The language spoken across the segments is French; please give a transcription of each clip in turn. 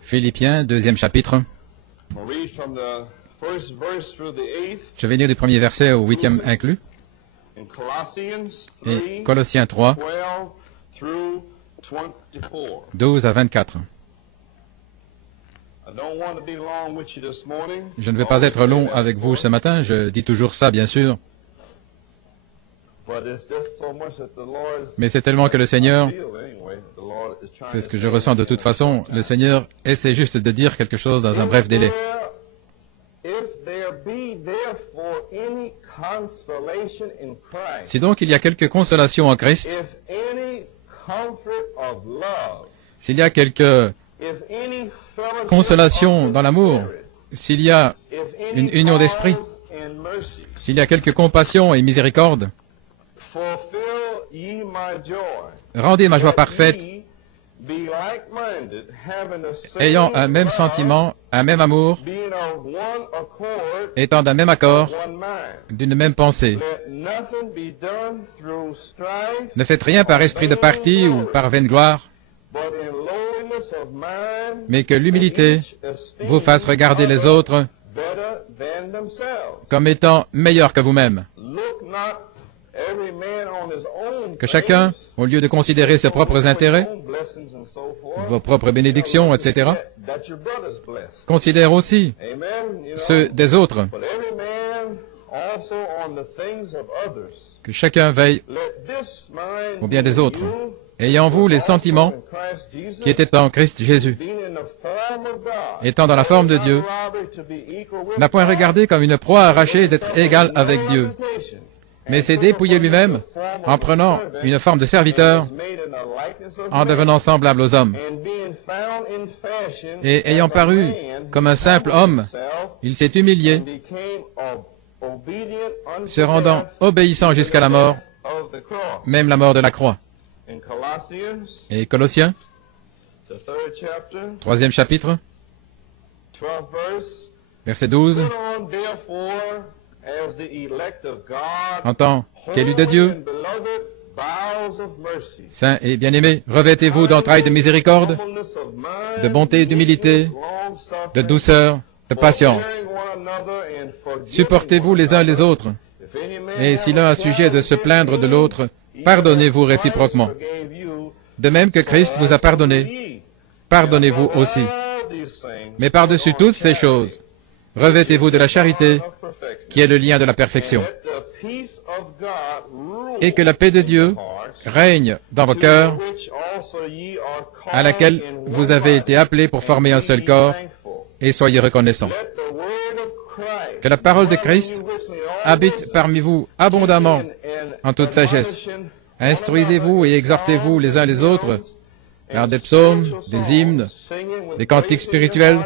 Philippiens, 2e chapitre. Je vais lire du premier verset au 8e inclus. Et Colossiens 3, 12 à 24. Je ne vais pas être long avec vous ce matin, je dis toujours ça, bien sûr. Mais c'est tellement que le Seigneur, c'est ce que je ressens de toute façon, le Seigneur essaie juste de dire quelque chose dans un bref délai. Si donc il y a quelque consolation en Christ, s'il y a quelque consolation dans l'amour, s'il y a une union d'esprit, s'il y a quelque compassion et miséricorde, rendez ma joie parfaite, ayant un même sentiment, un même amour, étant d'un même accord, d'une même pensée. Ne faites rien par esprit de parti ou par vaine gloire, mais que l'humilité vous fasse regarder les autres comme étant meilleurs que vous-même. Que chacun, au lieu de considérer ses propres intérêts, vos propres bénédictions, etc., considère aussi ceux des autres. Que chacun veille au bien des autres, ayant en vous les sentiments qui étaient en Christ Jésus. Étant dans la forme de Dieu, n'a point regardé comme une proie arrachée d'être égal avec Dieu, mais s'est dépouillé lui-même en prenant une forme de serviteur, en devenant semblable aux hommes. Et ayant paru comme un simple homme, il s'est humilié, se rendant obéissant jusqu'à la mort, même la mort de la croix. Et Colossiens, 3e chapitre, verset 12. En tant qu'élus de Dieu, saints et bien-aimés, revêtez-vous d'entrailles de miséricorde, de bonté, d'humilité, de douceur, de patience. Supportez-vous les uns les autres, et si l'un a sujet de se plaindre de l'autre, pardonnez-vous réciproquement. De même que Christ vous a pardonné, pardonnez-vous aussi. Mais par-dessus toutes ces choses, revêtez-vous de la charité, qui est le lien de la perfection. Et que la paix de Dieu règne dans vos cœurs, à laquelle vous avez été appelés pour former un seul corps, et soyez reconnaissants. Que la parole de Christ habite parmi vous abondamment en toute sagesse. Instruisez-vous et exhortez-vous les uns les autres, par des psaumes, des hymnes, des cantiques spirituels,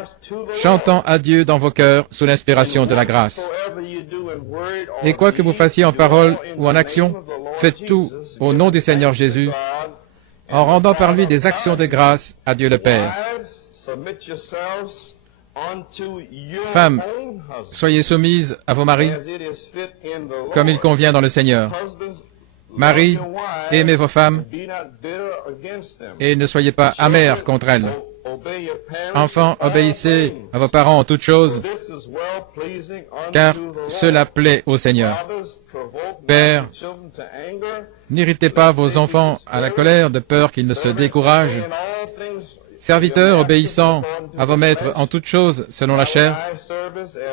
chantant à Dieu dans vos cœurs sous l'inspiration de la grâce. Et quoi que vous fassiez en parole ou en action, faites tout au nom du Seigneur Jésus, en rendant par lui des actions de grâce à Dieu le Père. Femmes, soyez soumises à vos maris, comme il convient dans le Seigneur. Marie, aimez vos femmes, et ne soyez pas amers contre elles. Enfants, obéissez à vos parents en toutes choses, car cela plaît au Seigneur. Père, n'irritez pas vos enfants à la colère de peur qu'ils ne se découragent. Serviteurs, obéissant à vos maîtres en toutes choses selon la chair,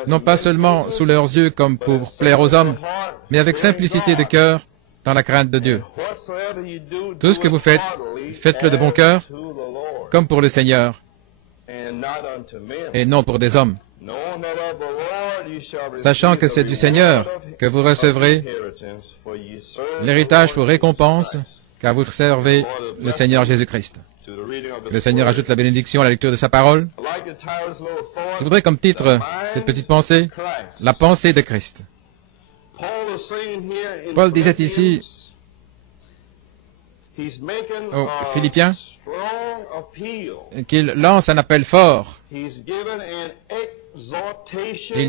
non pas seulement sous leurs yeux comme pour plaire aux hommes, mais avec simplicité de cœur, dans la crainte de Dieu. Tout ce que vous faites, faites-le de bon cœur, comme pour le Seigneur, et non pour des hommes, sachant que c'est du Seigneur que vous recevrez l'héritage pour récompense, car vous servez le Seigneur Jésus-Christ. Que le Seigneur ajoute la bénédiction à la lecture de sa parole. Je voudrais comme titre cette petite pensée, la pensée de Christ. Paul disait ici aux Philippiens qu'il lance un appel fort. Il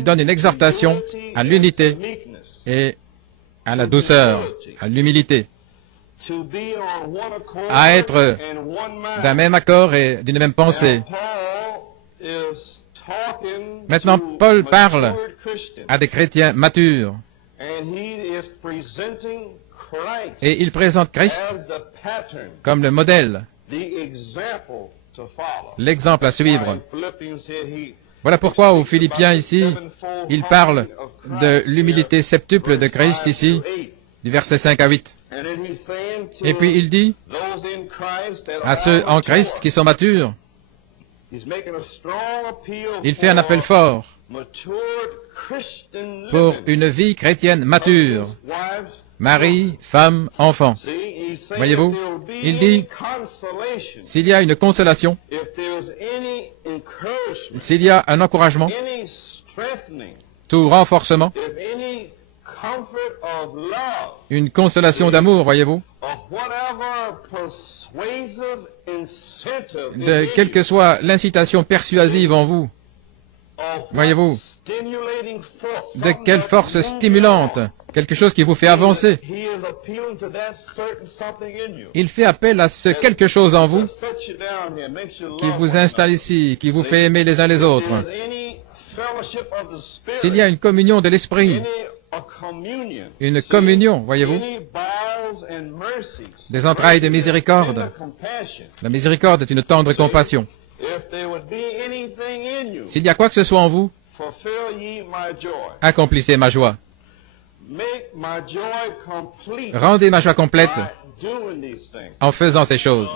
donne une exhortation à l'unité et à la douceur, à l'humilité. à être d'un même accord et d'une même pensée. Maintenant, Paul parle à des chrétiens matures et il présente Christ comme le modèle, l'exemple à suivre. Voilà pourquoi aux Philippiens ici, il parle de l'humilité septuple de Christ ici, du verset 5 à 8. Et puis il dit à ceux en Christ qui sont matures, il fait un appel fort pour une vie chrétienne mature, mari, femme, enfant. Voyez-vous, il dit, s'il y a une consolation, s'il y a un encouragement, tout renforcement, une consolation d'amour, voyez-vous, de quelle que soit l'incitation persuasive en vous, voyez-vous, de quelle force stimulante, quelque chose qui vous fait avancer. Il fait appel à ce quelque chose en vous qui vous installe ici, qui vous fait aimer les uns les autres. S'il y a une communion de l'esprit, une communion, voyez-vous, des entrailles de miséricorde. La miséricorde est une tendre compassion. S'il y a quoi que ce soit en vous, accomplissez ma joie. Rendez ma joie complète en faisant ces choses.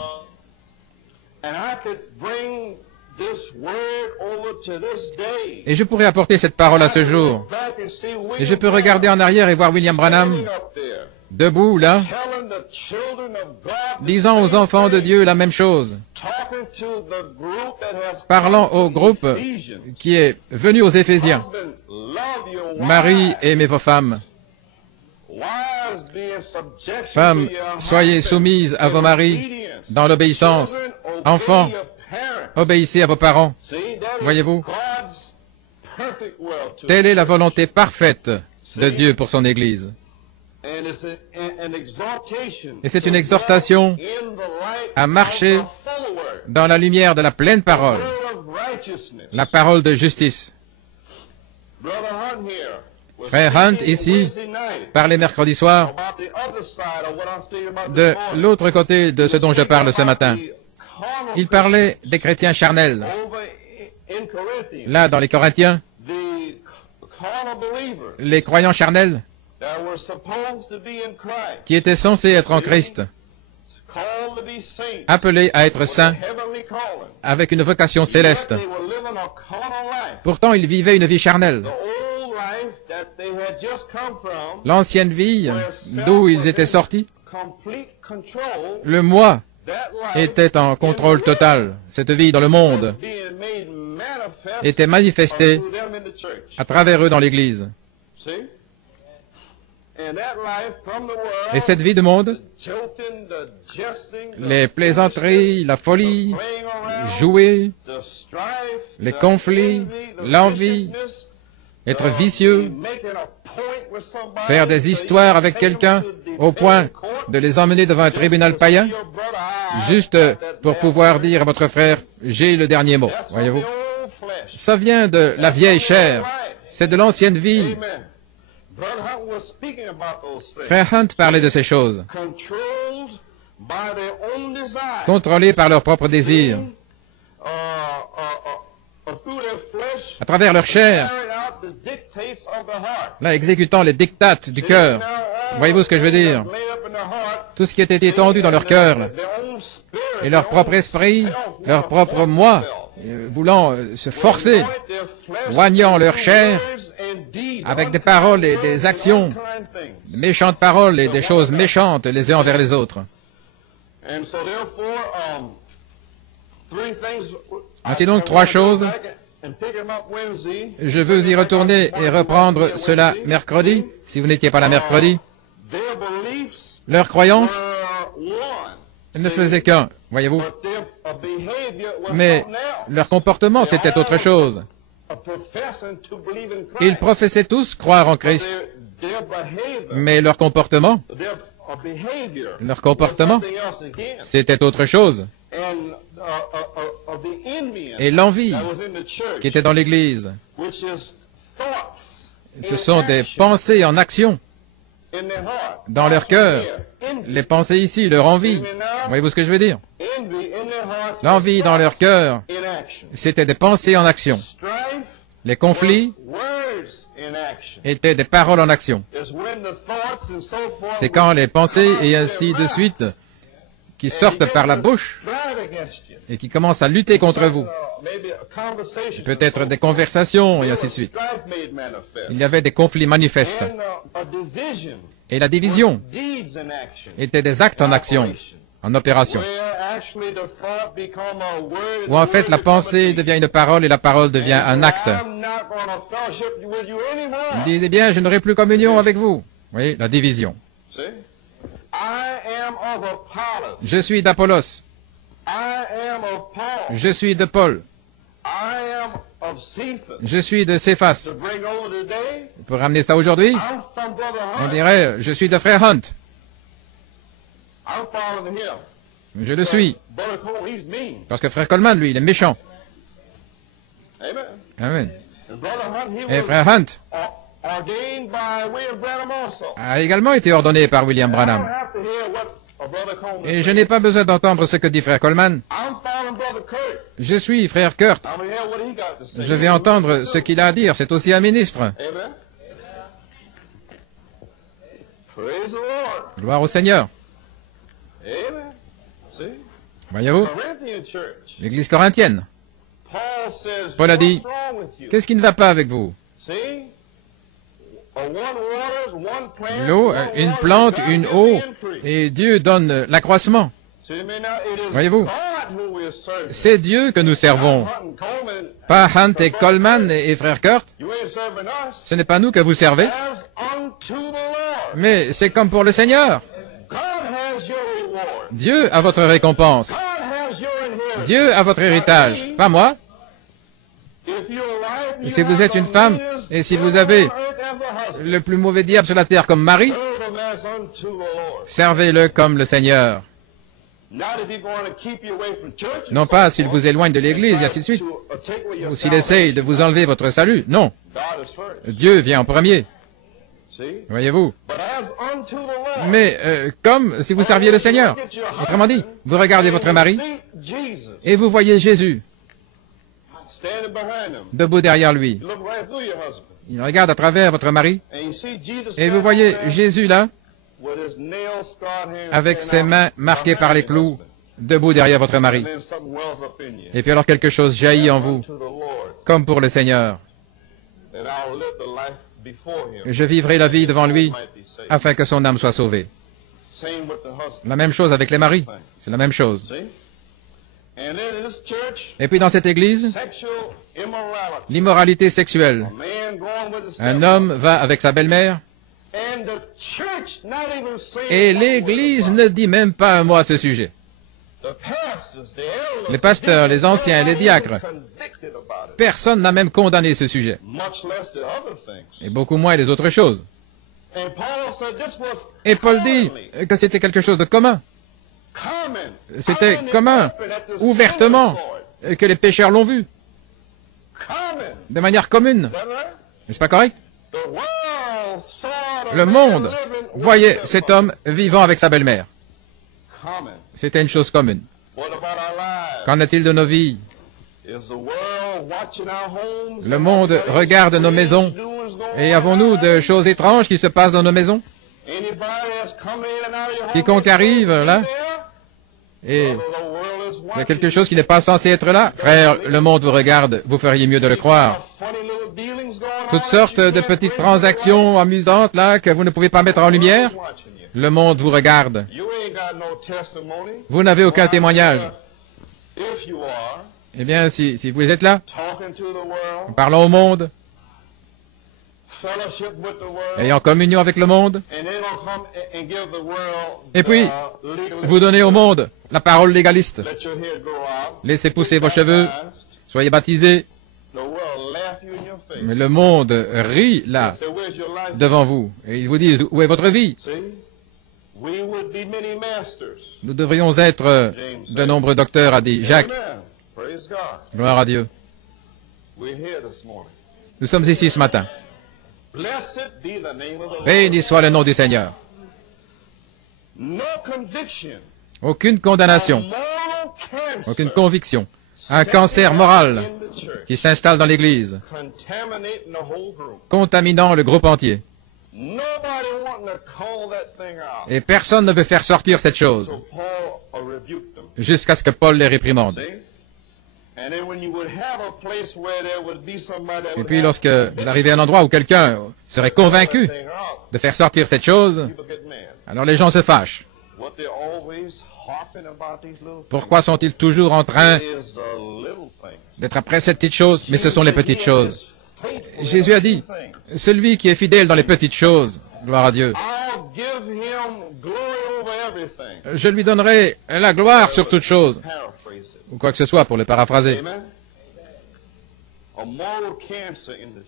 Et je pourrais apporter cette parole à ce jour. Et je peux regarder en arrière et voir William Branham debout là, disant aux enfants de Dieu la même chose, parlant au groupe qui est venu aux Éphésiens. Marie, aimez vos femmes. Femmes, soyez soumises à vos maris dans l'obéissance. Enfants, obéissez à vos parents. Voyez-vous, telle est la volonté parfaite de Dieu pour son Église. Et c'est une exhortation à marcher dans la lumière de la pleine parole, la parole de justice. Frère Hunt, ici, parlait mercredi soir de l'autre côté de ce dont je parle ce matin. Il parlait des chrétiens charnels. Là, dans les Corinthiens, les croyants charnels qui étaient censés être en Christ, appelés à être saints, avec une vocation céleste. Pourtant, ils vivaient une vie charnelle. L'ancienne vie d'où ils étaient sortis, le moi était en contrôle total. Cette vie dans le monde était manifestée à travers eux dans l'Église. Et cette vie du monde, les plaisanteries, la folie, jouer, les conflits, l'envie, être vicieux, faire des histoires avec quelqu'un au point de les emmener devant un tribunal païen, juste pour pouvoir dire à votre frère, j'ai le dernier mot, voyez-vous. Ça vient de la vieille chair, c'est de l'ancienne vie. Frère Hunt parlait de ces choses, contrôlés par leurs propres désirs, à travers leur chair, là, exécutant les dictates du cœur. Voyez-vous ce que je veux dire? Tout ce qui était étendu dans leur cœur, et leur propre esprit, leur propre moi, voulant se forcer, oignant leur chair, avec des paroles et des actions, de méchantes paroles et des choses méchantes les uns envers les autres. Ainsi donc, trois choses. Je veux y retourner et reprendre cela mercredi, si vous n'étiez pas là mercredi. Leurs croyances ne faisaient qu'un, voyez-vous. Mais leur comportement, c'était autre chose. Ils professaient tous croire en Christ, mais leur comportement, Leur comportement, c'était autre chose. Et l'envie qui était dans l'Église, ce sont des pensées en action dans leur cœur. Les pensées ici, leur envie. Voyez-vous ce que je veux dire? L'envie dans leur cœur, c'était des pensées en action. Les conflits étaient des paroles en action. C'est quand les pensées et ainsi de suite qui sortent par la bouche et qui commencent à lutter contre vous. Peut-être des conversations et ainsi de suite. Il y avait des conflits manifestes. Et la division était des actes en action, en opération. Où en fait la pensée devient une parole et la parole devient un acte. Il dit, eh bien, je n'aurai plus communion avec vous. Oui, la division. Je suis d'Apollos. Je suis de Paul. Je suis de Céphas. Pour ramener ça aujourd'hui, on dirait, je suis de frère Hunt. Je le suis. Parce que frère Coleman, lui, il est méchant. Amen. Et frère Hunt a également été ordonné par William Branham. Et je n'ai pas besoin d'entendre ce que dit frère Coleman. Je suis frère Kurt. Je vais entendre ce qu'il a à dire. C'est aussi un ministre. Gloire au Seigneur. Voyez-vous, l'Église corinthienne. Paul a dit, qu'est-ce qui ne va pas avec vous? L'eau, une plante, une eau, et Dieu donne l'accroissement. Voyez-vous, c'est Dieu que nous servons. Pas Hunt et Coleman et frère Kurt. Ce n'est pas nous que vous servez. Mais c'est comme pour le Seigneur. Dieu a votre récompense. Dieu a votre héritage, pas moi. Et si vous êtes une femme, et si vous avez le plus mauvais diable sur la terre comme mari, servez-le comme le Seigneur. Non pas s'il vous éloigne de l'Église et ainsi de suite, ou s'il essaye de vous enlever votre salut, non. Dieu vient en premier. Voyez-vous. Mais comme si vous serviez le Seigneur. Autrement dit, vous regardez votre mari et vous voyez Jésus debout derrière lui. Il regarde à travers votre mari et vous voyez Jésus là avec ses mains marquées par les clous debout derrière votre mari. Et puis alors quelque chose jaillit en vous comme pour le Seigneur. Je vivrai la vie devant lui afin que son âme soit sauvée. La même chose avec les maris. C'est la même chose. Et puis dans cette église, l'immoralité sexuelle. Un homme va avec sa belle-mère et l'église ne dit même pas un mot à ce sujet. Les pasteurs, les anciens, les diacres, personne n'a même condamné ce sujet. Et beaucoup moins les autres choses. Et Paul dit que c'était quelque chose de commun. C'était commun, ouvertement, que les pécheurs l'ont vu. De manière commune. N'est-ce pas correct? Le monde voyait cet homme vivant avec sa belle-mère. C'était une chose commune. Qu'en est-il de nos vies? Le monde regarde nos maisons. Et avons-nous de choses étranges qui se passent dans nos maisons? Quiconque arrive là, et il y a quelque chose qui n'est pas censé être là. Frère, le monde vous regarde, vous feriez mieux de le croire. Toutes sortes de petites transactions amusantes là que vous ne pouvez pas mettre en lumière. Le monde vous regarde. Vous n'avez aucun témoignage. Eh bien, si vous êtes là, parlons au monde, ayant communion avec le monde, et puis, vous donnez au monde la parole légaliste. Laissez pousser vos cheveux, soyez baptisés. Mais le monde rit là, devant vous, et ils vous disent, où est votre vie? Nous devrions être de nombreux docteurs, a dit Jacques. Gloire à Dieu. Nous sommes ici ce matin. Béni soit le nom du Seigneur. Aucune condamnation, aucune conviction. Un cancer moral qui s'installe dans l'Église, contaminant le groupe entier. Et personne ne veut faire sortir cette chose, jusqu'à ce que Paul les réprimande. Et puis lorsque vous arrivez à un endroit où quelqu'un serait convaincu de faire sortir cette chose, alors les gens se fâchent. Pourquoi sont-ils toujours en train d'être après cette petite chose? Mais ce sont les petites choses. Jésus a dit, celui qui est fidèle dans les petites choses, gloire à Dieu, je lui donnerai la gloire sur toutes choses, ou quoi que ce soit pour le paraphraser.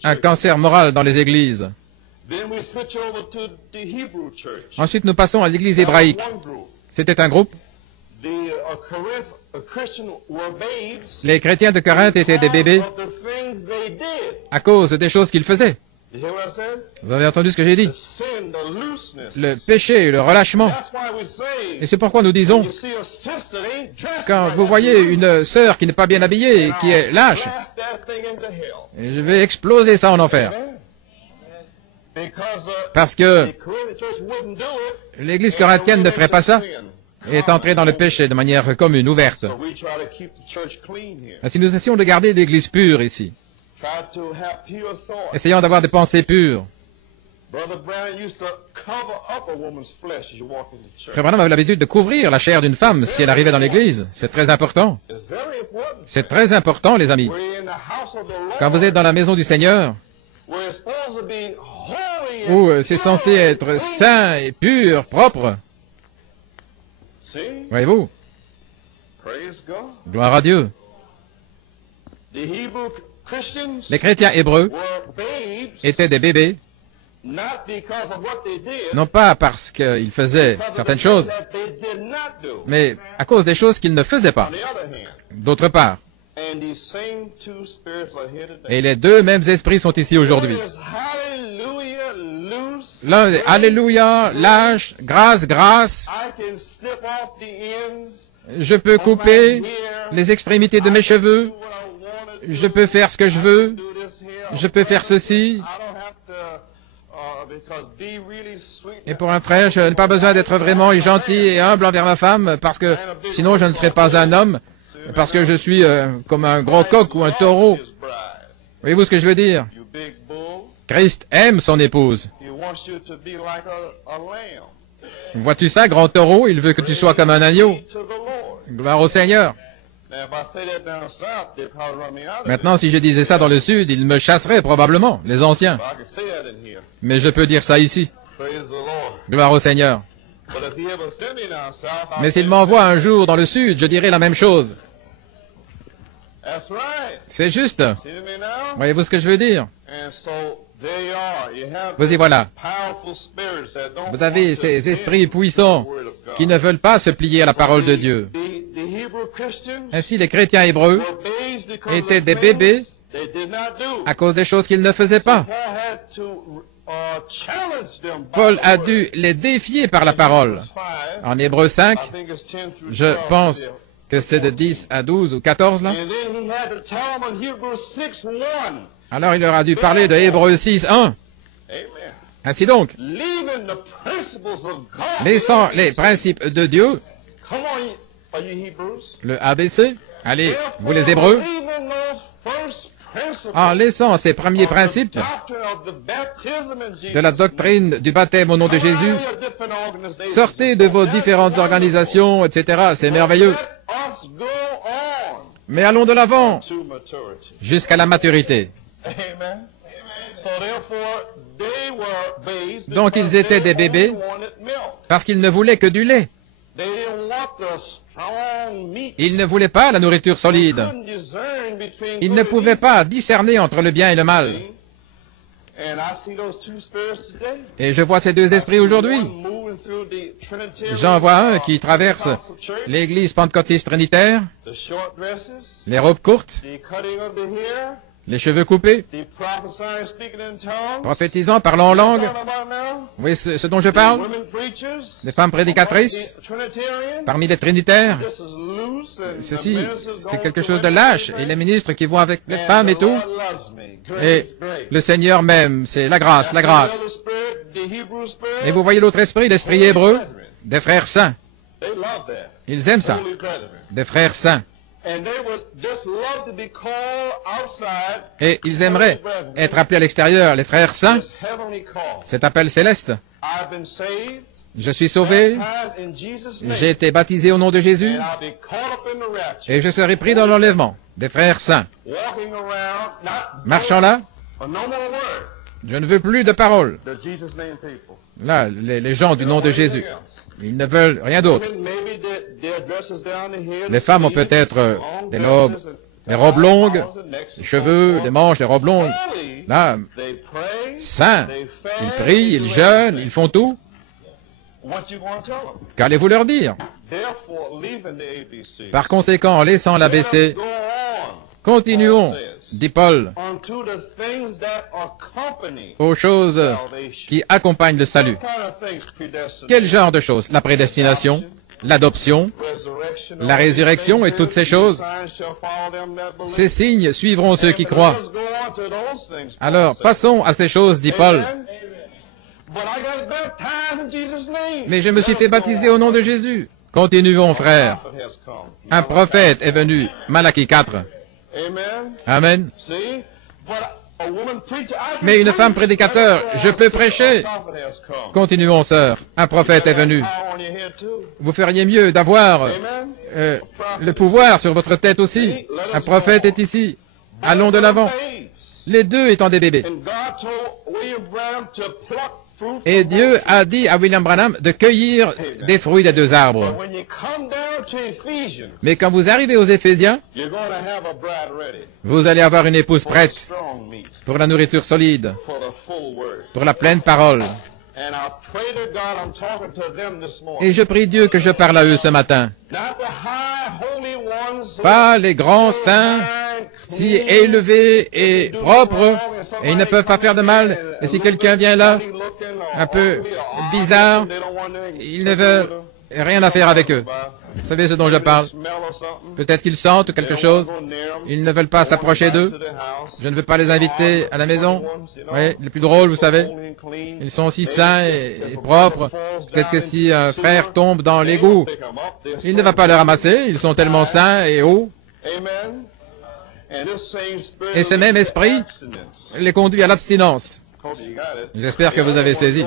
Un cancer moral dans les églises. Ensuite, nous passons à l'église hébraïque. C'était un groupe. Les chrétiens de Corinthe étaient des bébés à cause des choses qu'ils faisaient. Vous avez entendu ce que j'ai dit? Le péché, le relâchement. Et c'est pourquoi nous disons, quand vous voyez une sœur qui n'est pas bien habillée et qui est lâche, je vais exploser ça en enfer. Parce que l'église corinthienne ne ferait pas ça et est entrée dans le péché de manière commune, ouverte. Ainsi, nous essayons de garder l'église pure ici. Essayons d'avoir des pensées pures. Frère Branham avait l'habitude de couvrir la chair d'une femme si elle arrivait dans l'église. C'est très important. C'est très important, les amis. Quand vous êtes dans la maison du Seigneur, où c'est censé être saint et pur, propre. Voyez-vous? Gloire à Dieu. Les chrétiens hébreux étaient des bébés, non pas parce qu'ils faisaient certaines choses, mais à cause des choses qu'ils ne faisaient pas. D'autre part, et les deux mêmes esprits sont ici aujourd'hui. L'un est Alléluia, lâche, grâce, grâce. Je peux couper les extrémités de mes cheveux. Je peux faire ce que je veux. Je peux faire ceci. Et pour un frère, je n'ai pas besoin d'être vraiment gentil et humble envers ma femme, parce que sinon je ne serai pas un homme, parce que je suis comme un gros coq ou un taureau. Voyez-vous ce que je veux dire? Christ aime son épouse. Vois-tu ça, grand taureau? Il veut que tu sois comme un agneau. Gloire au Seigneur. Maintenant, si je disais ça dans le Sud, ils me chasseraient probablement, les anciens. Mais je peux dire ça ici. Gloire au Seigneur. Mais s'il m'envoie un jour dans le Sud, je dirai la même chose. C'est juste. Voyez-vous ce que je veux dire? Vous y voilà. Vous avez ces esprits puissants qui ne veulent pas se plier à la parole de Dieu. Ainsi, les chrétiens hébreux étaient des bébés à cause des choses qu'ils ne faisaient pas. Paul a dû les défier par la parole. En Hébreux 5, je pense que c'est de 10 à 12 ou 14 là. Alors il leur a dû parler de Hébreux 6, 1. Ainsi donc, laissant les principes de Dieu, le ABC, allez, vous les Hébreux, en laissant ces premiers principes de la doctrine du baptême au nom de Jésus, sortez de vos différentes organisations, etc. C'est merveilleux. Mais allons de l'avant jusqu'à la maturité. Donc ils étaient des bébés parce qu'ils ne voulaient que du lait. Ils ne voulaient pas la nourriture solide. Ils ne pouvaient pas discerner entre le bien et le mal. Et je vois ces deux esprits aujourd'hui. J'en vois un qui traverse l'église pentecôtiste trinitaire, les robes courtes, les cheveux coupés, prophétisant, parlant en langue. Oui, ce dont je parle. Des femmes prédicatrices parmi les trinitaires. Ceci, c'est quelque chose de lâche. Et les ministres qui vont avec les femmes et tout. Et le Seigneur même, c'est la grâce, la grâce. Et vous voyez l'autre esprit, l'esprit hébreu, des frères saints. Ils aiment ça, des frères saints. Et ils aimeraient être appelés à l'extérieur, les frères saints, cet appel céleste. Je suis sauvé, j'ai été baptisé au nom de Jésus, et je serai pris dans l'enlèvement, des frères saints. Marchant là, je ne veux plus de paroles. Là, les gens du nom de Jésus, ils ne veulent rien d'autre. Les femmes ont peut-être des robes longues, des cheveux, des manches, des robes longues. Là, saints, ils prient, ils jeûnent, ils font tout. Qu'allez-vous leur dire? Par conséquent, en laissant l'ABC, continuons, dit Paul, aux choses qui accompagnent le salut. Quel genre de choses? La prédestination, l'adoption, la résurrection et toutes ces choses. Ces signes suivront ceux qui croient. Alors, passons à ces choses, dit Paul. Mais je me suis fait baptiser au nom de Jésus. Continuons, frères. Un prophète est venu, Malachie 4. Amen. Mais une femme prédicateur, je peux prêcher. Continuons, sœur. Un prophète est venu. Vous feriez mieux d'avoir le pouvoir sur votre tête aussi. Un prophète est ici. Allons de l'avant. Les deux étant des bébés. Et Dieu a dit à William Branham de cueillir des fruits des deux arbres. Mais quand vous arrivez aux Éphésiens, vous allez avoir une épouse prête pour la nourriture solide, pour la pleine parole. Et je prie Dieu que je parle à eux ce matin. Pas les grands saints, si élevés et propres, et ils ne peuvent pas faire de mal. Et si quelqu'un vient là, un peu bizarre, ils ne veulent rien à faire avec eux. Vous savez ce dont je parle? Peut-être qu'ils sentent quelque chose. Ils ne veulent pas s'approcher d'eux. Je ne veux pas les inviter à la maison. Oui, les plus drôles, vous savez. Ils sont si saints et propres. Peut-être que si un frère tombe dans l'égout, il ne va pas le ramasser. Ils sont tellement saints et hauts. Et ce même esprit les conduit à l'abstinence. J'espère que vous avez saisi.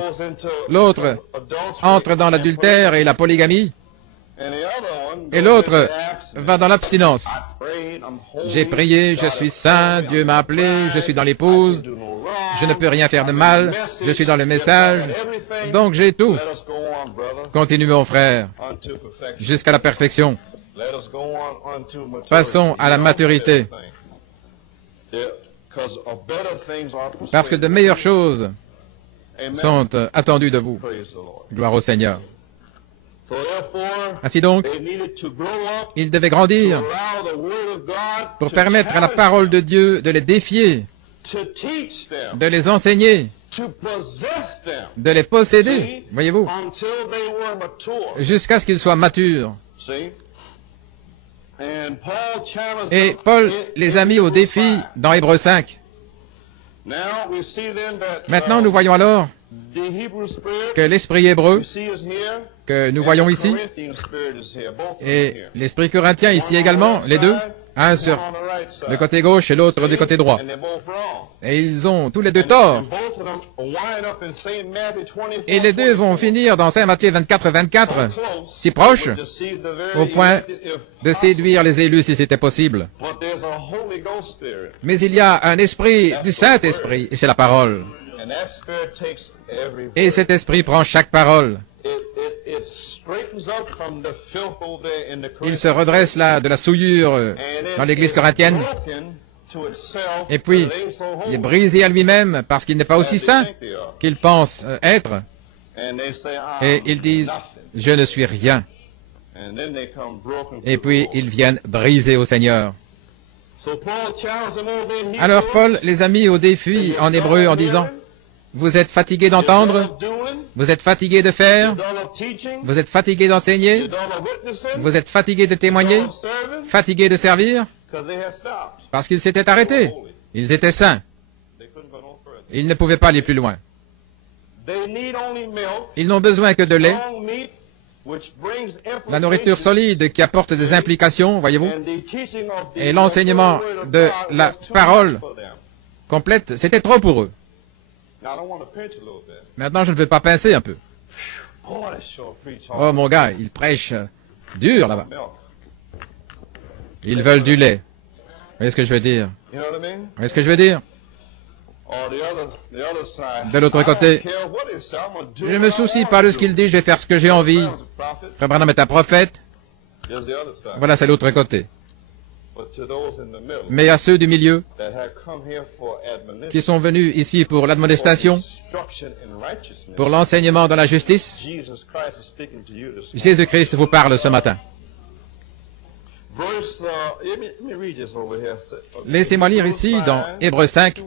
L'autre entre dans l'adultère et la polygamie. Et l'autre va dans l'abstinence. J'ai prié, je suis saint, Dieu m'a appelé, je suis dans l'épouse, je ne peux rien faire de mal, je suis dans le message, donc j'ai tout. Continuons, frère, jusqu'à la perfection. Passons à la maturité. Parce que de meilleures choses sont attendues de vous. Gloire au Seigneur. Ainsi donc, ils devaient grandir pour permettre à la parole de Dieu de les défier, de les enseigner, de les posséder, voyez-vous, jusqu'à ce qu'ils soient matures. Et Paul les a mis au défi dans Hébreux 5. Maintenant, nous voyons alors que l'esprit hébreu que nous voyons ici, et l'esprit corinthien ici également, les deux, un sur le côté gauche et l'autre du côté droit. Et ils ont tous les deux tort. Et les deux vont finir dans Saint Matthieu 24, si proches, au point de séduire les élus si c'était possible. Mais il y a un esprit du Saint-Esprit, et c'est la parole. Et cet esprit prend chaque parole. Il se redresse là de la souillure dans l'église corinthienne et puis il est brisé à lui-même parce qu'il n'est pas aussi saint qu'il pense être, et ils disent « Je ne suis rien ». Et puis ils viennent briser au Seigneur. Alors Paul les a mis au défi en hébreu en disant « Vous êtes fatigués d'entendre, vous êtes fatigués de faire, vous êtes fatigués d'enseigner, vous êtes fatigués de témoigner, fatigués de servir, parce qu'ils s'étaient arrêtés. Ils étaient saints. Ils ne pouvaient pas aller plus loin. Ils n'ont besoin que de lait, la nourriture solide qui apporte des implications, voyez-vous, et l'enseignement de la parole complète, c'était trop pour eux. Maintenant, je ne veux pas pincer un peu. Oh, mon gars, il prêche dur là-bas. Ils veulent du lait. Vous voyez ce que je veux dire? Vous voyez ce que je veux dire? De l'autre côté, je ne me soucie pas de ce qu'il dit, je vais faire ce que j'ai envie. Frère Branham est un prophète. Voilà, c'est l'autre côté. Mais à ceux du milieu qui sont venus ici pour l'admonestation, pour l'enseignement dans la justice, Jésus-Christ vous parle ce matin. Laissez-moi lire ici dans Hébreux 5.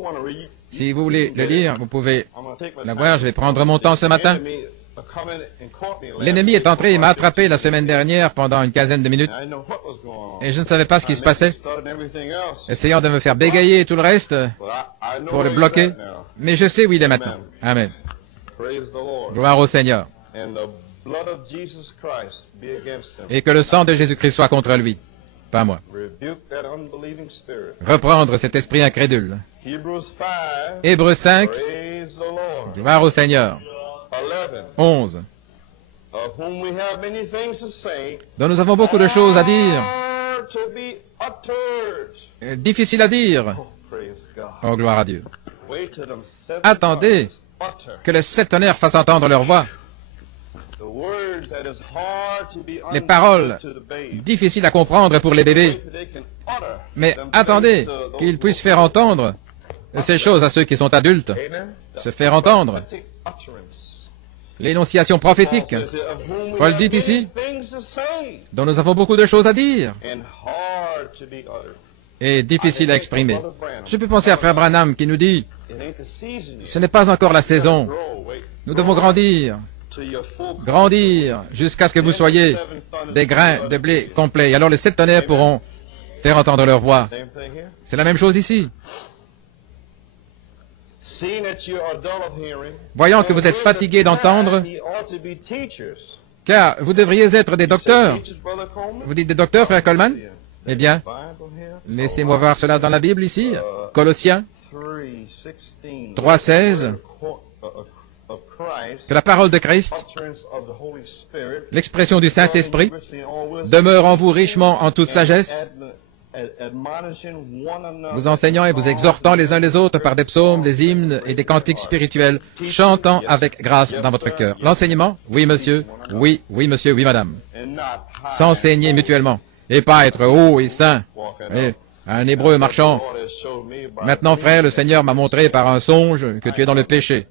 Si vous voulez le lire, vous pouvez l'avoir. Je vais prendre mon temps ce matin. L'ennemi est entré et m'a attrapé la semaine dernière pendant une quinzaine de minutes. Et je ne savais pas ce qui se passait, essayant de me faire bégayer et tout le reste pour le bloquer. Mais je sais où il est maintenant. Amen. Gloire au Seigneur. Et que le sang de Jésus-Christ soit contre lui, pas moi. Reprendre cet esprit incrédule. Hébreux 5, gloire au Seigneur. 11. Dont nous avons beaucoup de choses à dire. Difficile à dire. Oh, gloire à Dieu. Attendez que les 7 tonnerres fassent entendre leur voix. Les paroles difficiles à comprendre pour les bébés. Mais attendez qu'ils puissent faire entendre ces choses à ceux qui sont adultes. Se faire entendre. L'énonciation prophétique. Paul dit ici, dont nous avons beaucoup de choses à dire et difficile à exprimer. Je peux penser à Frère Branham qui nous dit, ce n'est pas encore la saison. Nous devons grandir. Grandir jusqu'à ce que vous soyez des grains de blé complets. Et alors les 7 tonnerres pourront faire entendre leur voix. C'est la même chose ici. Voyant que vous êtes fatigués d'entendre, car vous devriez être des docteurs. Vous dites des docteurs, frère Coleman? Eh bien, laissez-moi voir cela dans la Bible ici. Colossiens 3,16. Que la parole de Christ, l'expression du Saint-Esprit, demeure en vous richement en toute sagesse, vous enseignant et vous exhortant les uns les autres par des psaumes, des hymnes et des cantiques spirituels, chantant avec grâce dans votre cœur. L'enseignement? Oui, monsieur. Oui, oui, monsieur, oui, madame. S'enseigner mutuellement et pas être haut et saint. Et un hébreu marchand. Maintenant, frère, le Seigneur m'a montré par un songe que tu es dans le péché.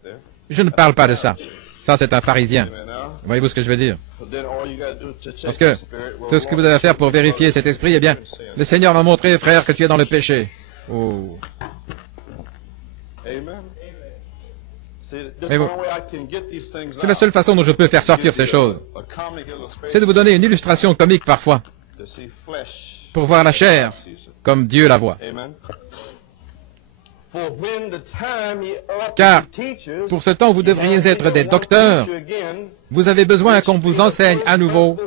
Je ne parle pas de ça. Ça, c'est un pharisien. Voyez-vous ce que je veux dire? Parce que tout ce que vous avez à faire pour vérifier cet esprit, eh bien, le Seigneur m'a montré, frère, que tu es dans le péché. Oh. C'est la seule façon dont je peux faire sortir ces choses. C'est de vous donner une illustration comique parfois, pour voir la chair comme Dieu la voit. Car, pour ce temps, vous devriez être des docteurs. Vous avez besoin qu'on vous enseigne à nouveau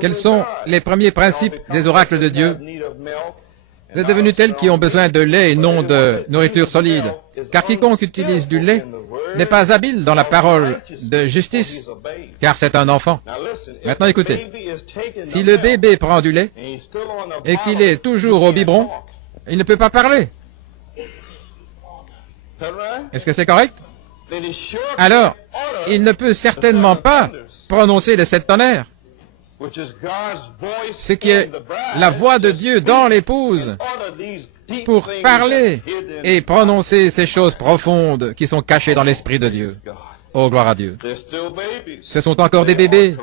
quels sont les premiers principes des oracles de Dieu. Vous êtes devenus tels qui ont besoin de lait et non de nourriture solide. Car quiconque utilise du lait n'est pas habile dans la parole de justice, car c'est un enfant. Maintenant, écoutez. Si le bébé prend du lait et qu'il est toujours au biberon, il ne peut pas parler. Est-ce que c'est correct? Alors, il ne peut certainement pas prononcer les 7 tonnerres, ce qui est la voix de Dieu dans l'épouse, pour parler et prononcer ces choses profondes qui sont cachées dans l'Esprit de Dieu. Oh, gloire à Dieu. Ce sont encore des bébés.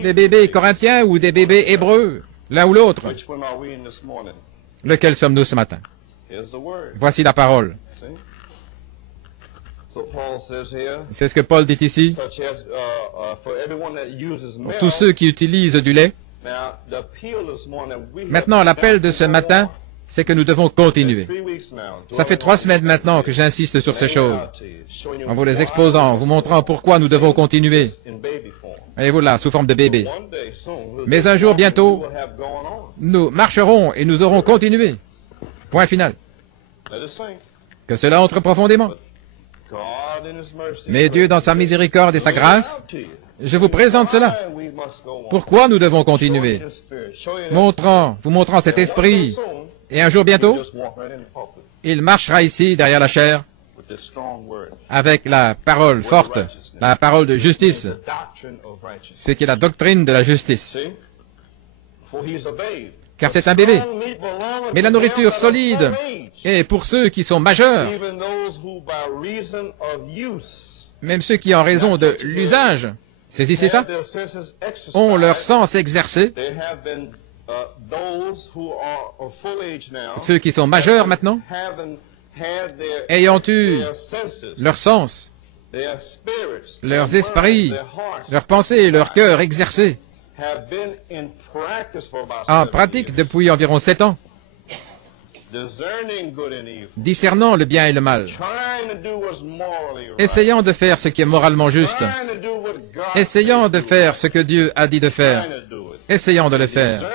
Des bébés corinthiens ou des bébés hébreux, l'un ou l'autre. Lequel sommes-nous ce matin? Voici la parole. C'est ce que Paul dit ici. Pour tous ceux qui utilisent du lait. Maintenant, l'appel de ce matin, c'est que nous devons continuer. Ça fait 3 semaines maintenant que j'insiste sur ces choses, en vous les exposant, en vous montrant pourquoi nous devons continuer. Voyez-vous là, sous forme de bébé. Mais un jour, bientôt, nous marcherons et nous aurons continué. Point final. Que cela entre profondément. Mais Dieu, dans sa miséricorde et sa grâce, je vous présente cela. Pourquoi nous devons continuer? Vous montrant cet esprit. Et un jour bientôt, il marchera ici, derrière la chair, avec la parole forte, la parole de justice, ce qui est la doctrine de la justice. Car c'est un bébé. Mais la nourriture solide est pour ceux qui sont majeurs, même ceux qui, en raison de l'usage, saisissez ça, ont leur sens exercé. Ceux qui sont majeurs maintenant, ayant eu leur sens, leurs esprits, leurs pensées, leur cœur exercés, en pratique depuis environ 7 ans, discernant le bien et le mal, essayant de faire ce qui est moralement juste, essayant de faire ce que Dieu a dit de faire, essayant de le faire,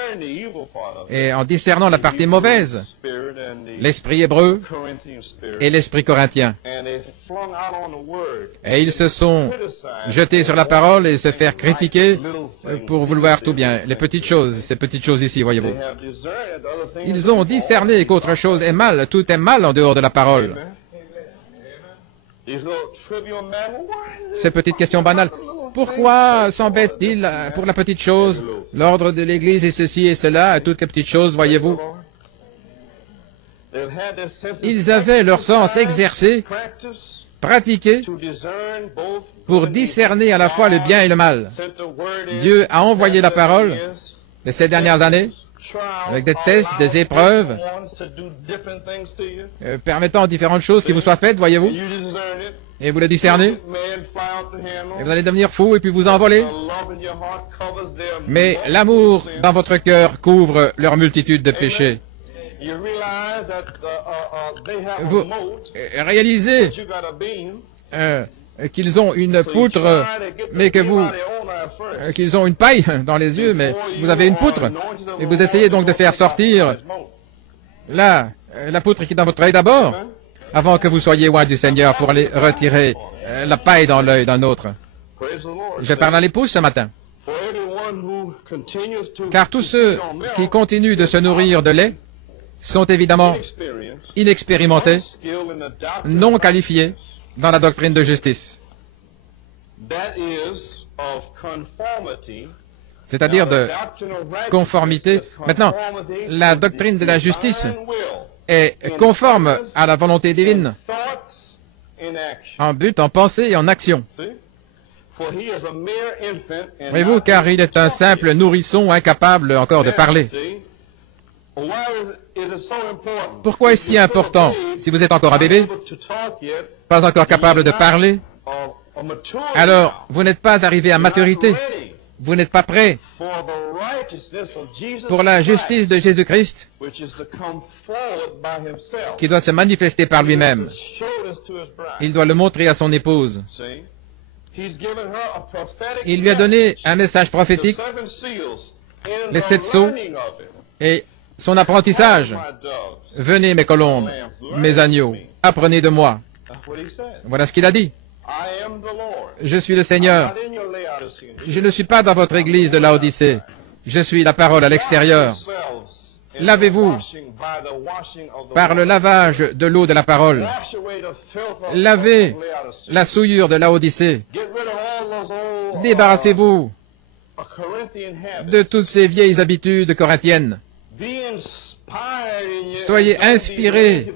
et en discernant la partie mauvaise, l'esprit hébreu et l'esprit corinthien. Et ils se sont jetés sur la parole et se faire critiquer pour vouloir tout bien. Les petites choses, ces petites choses ici, voyez-vous. Ils ont discerné qu'autre chose est mal, tout est mal en dehors de la parole. Ces petites questions banales. Pourquoi s'embête-t-il pour la petite chose, l'ordre de l'Église et ceci et cela, toutes les petites choses, voyez-vous? Ils avaient leur sens exercé, pratiqué, pour discerner à la fois le bien et le mal. Dieu a envoyé la parole de ces dernières années, avec des tests, des épreuves, permettant différentes choses qui vous soient faites, voyez-vous? Et vous le discernez, et vous allez devenir fou et puis vous envoler. Mais l'amour dans votre cœur couvre leur multitude de péchés. Vous réalisez qu'ils ont une poutre, mais qu'ils ont une paille dans les yeux, mais vous avez une poutre. Et vous essayez donc de faire sortir la poutre qui est dans votre œil d'abord, avant que vous soyez loin du Seigneur pour aller retirer la paille dans l'œil d'un autre. Je parle à l'épouse ce matin. Car tous ceux qui continuent de se nourrir de lait sont évidemment inexpérimentés, non qualifiés dans la doctrine de justice. C'est-à-dire de conformité. Maintenant, la doctrine de la justice est conforme à la volonté divine, en but, en pensée et en action. Voyez-vous, car il est un simple nourrisson incapable encore de parler. Pourquoi est-ce si important, si vous êtes encore un bébé, pas encore capable de parler, alors vous n'êtes pas arrivé à maturité, vous n'êtes pas prêt pour la justice de Jésus-Christ qui doit se manifester par lui-même. Il doit le montrer à son épouse. Il lui a donné un message prophétique, les 7 sceaux, et son apprentissage. Venez mes colombes, mes agneaux, apprenez de moi. Voilà ce qu'il a dit. Je suis le Seigneur. Je ne suis pas dans votre église de Laodicée. Je suis la parole à l'extérieur. Lavez-vous par le lavage de l'eau de la parole. Lavez la souillure de Laodicée. Débarrassez-vous de toutes ces vieilles habitudes corinthiennes. Soyez inspirés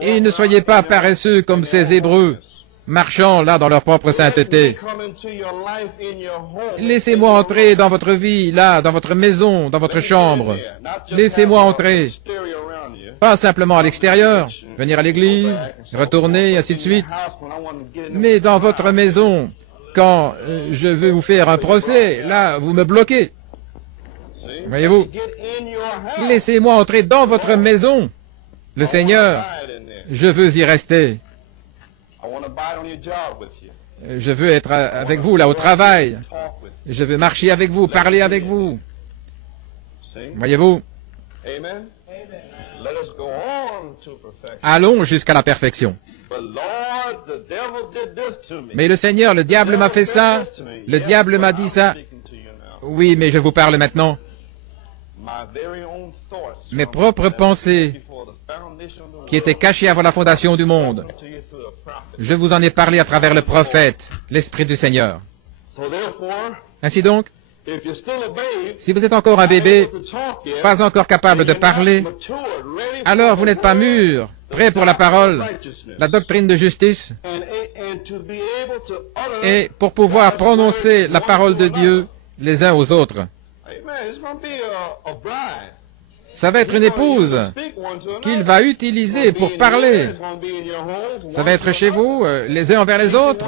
et ne soyez pas paresseux comme ces Hébreux, marchant là dans leur propre sainteté. Laissez-moi entrer dans votre vie, là, dans votre maison, dans votre chambre. Laissez-moi entrer. Pas simplement à l'extérieur, venir à l'église, retourner, ainsi de suite. Mais dans votre maison, quand je veux vous faire un procès, là, vous me bloquez. Voyez-vous? Laissez-moi entrer dans votre maison. Le Seigneur, je veux y rester. Je veux être avec vous là au travail. Je veux marcher avec vous, parler avec vous. Voyez-vous? Allons jusqu'à la perfection. Mais le Seigneur, le diable m'a fait ça. Le diable m'a dit ça. Oui, mais je vous parle maintenant. Mes propres pensées qui étaient cachées avant la fondation du monde. Je vous en ai parlé à travers le prophète, l'Esprit du Seigneur. Ainsi donc, si vous êtes encore un bébé, pas encore capable de parler, alors vous n'êtes pas mûr, prêt pour la parole, la doctrine de justice, et pour pouvoir prononcer la parole de Dieu les uns aux autres. Ça va être une épouse qu'il va utiliser pour parler. Ça va être chez vous, les uns envers les autres,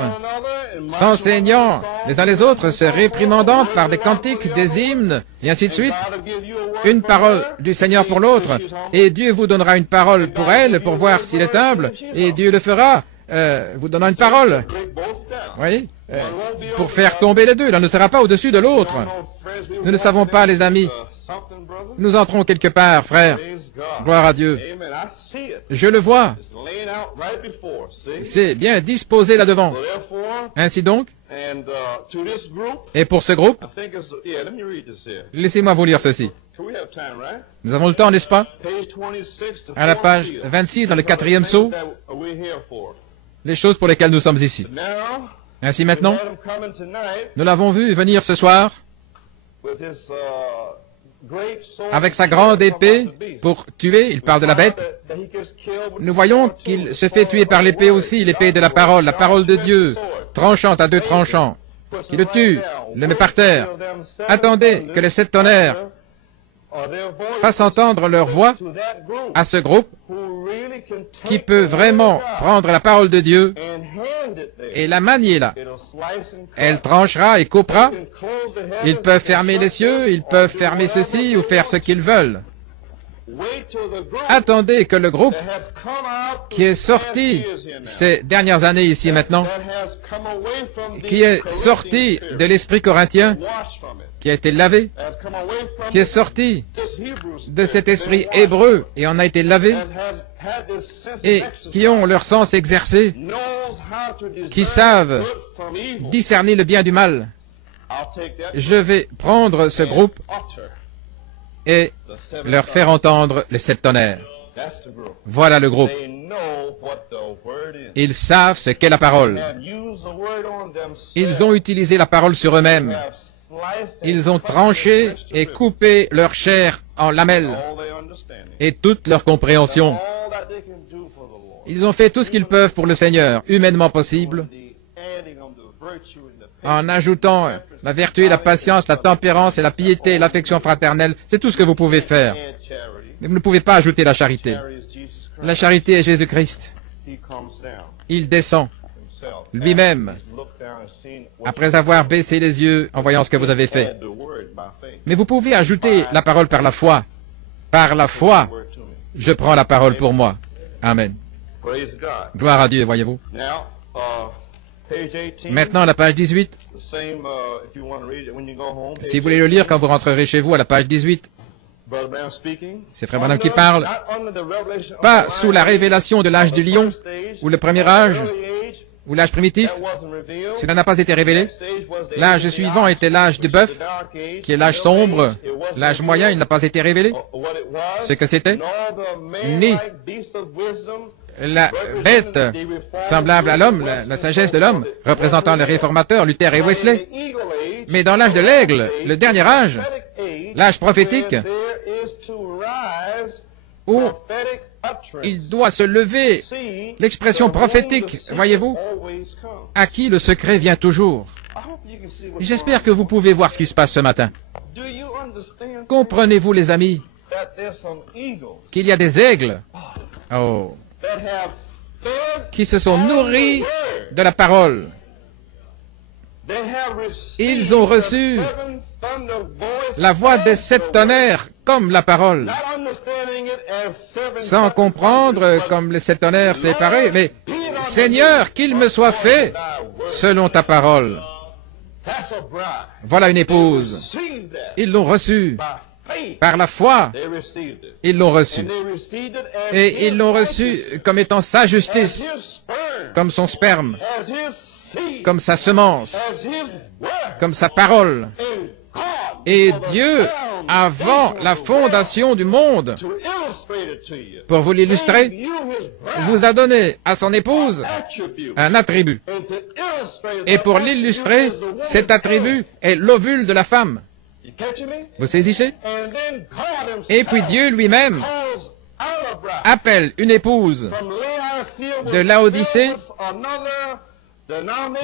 s'enseignant les uns les autres, se réprimandant par des cantiques, des hymnes, et ainsi de suite. Une parole du Seigneur pour l'autre, et Dieu vous donnera une parole pour elle, pour voir s'il est humble, et Dieu le fera, vous donnant une parole. Oui, pour faire tomber les deux, l'un ne sera pas au-dessus de l'autre. Nous ne savons pas, les amis. Nous entrons quelque part, frère. Gloire à Dieu. Je le vois. C'est bien disposé là-devant. Ainsi donc, et pour ce groupe, laissez-moi vous lire ceci. Nous avons le temps, n'est-ce pas? À la page 26, dans le 4e sceau, les choses pour lesquelles nous sommes ici. Ainsi maintenant, nous l'avons vu venir ce soir avec sa grande épée pour tuer, il parle de la bête. Nous voyons qu'il se fait tuer par l'épée aussi, l'épée de la parole de Dieu, tranchante à deux tranchants, qui le tue, le met par terre. Attendez que les 7 tonnerres fassent entendre leur voix à ce groupe qui peut vraiment prendre la parole de Dieu et la manier là. Elle tranchera et coupera. Ils peuvent fermer les cieux, ils peuvent fermer ceci ou faire ce qu'ils veulent. Attendez que le groupe qui est sorti ces dernières années ici maintenant, qui est sorti de l'esprit corinthien, qui a été lavé, qui est sorti de cet esprit hébreu et en a été lavé, et qui ont leur sens exercé, qui savent discerner le bien du mal. Je vais prendre ce groupe et leur faire entendre les 7 tonnerres. Voilà le groupe. Ils savent ce qu'est la parole. Ils ont utilisé la parole sur eux-mêmes. Ils ont tranché et coupé leur chair en lamelles et toute leur compréhension. Ils ont fait tout ce qu'ils peuvent pour le Seigneur, humainement possible, en ajoutant la vertu et la patience, la tempérance et la piété et l'affection fraternelle. C'est tout ce que vous pouvez faire. Mais vous ne pouvez pas ajouter la charité. La charité est Jésus-Christ. Il descend lui-même après avoir baissé les yeux en voyant ce que vous avez fait. Mais vous pouvez ajouter la parole par la foi. Par la foi, je prends la parole pour moi. Amen. Gloire à Dieu, voyez-vous. Maintenant, à la page 18. Si vous voulez le lire quand vous rentrerez chez vous, à la page 18. C'est Frère Branham qui parle. Pas sous la révélation de l'âge du lion, ou le premier âge, ou l'âge primitif. Cela n'a pas été révélé. L'âge suivant était l'âge du bœuf, qui est l'âge sombre. L'âge moyen, il n'a pas été révélé. Ce que c'était, ni la bête semblable à l'homme, la sagesse de l'homme, représentant les réformateurs, Luther et Wesley. Mais dans l'âge de l'aigle, le dernier âge, l'âge prophétique, où il doit se lever l'expression prophétique, voyez-vous, à qui le secret vient toujours. J'espère que vous pouvez voir ce qui se passe ce matin. Comprenez-vous, les amis, qu'il y a des aigles qui se sont nourris de la parole. Ils ont reçu la voix des 7 tonnerres comme la parole, sans comprendre comme les 7 tonnerres séparés, mais Seigneur, qu'il me soit fait selon ta parole. Voilà une épouse. Ils l'ont reçue. Par la foi, ils l'ont reçue. Et ils l'ont reçue comme étant sa justice, comme son sperme, comme sa semence, comme sa parole. Et Dieu, avant la fondation du monde, pour vous l'illustrer, vous a donné à son épouse un attribut. Et pour l'illustrer, cet attribut est l'ovule de la femme. Vous saisissez? Et puis Dieu lui-même appelle une épouse de Laodicée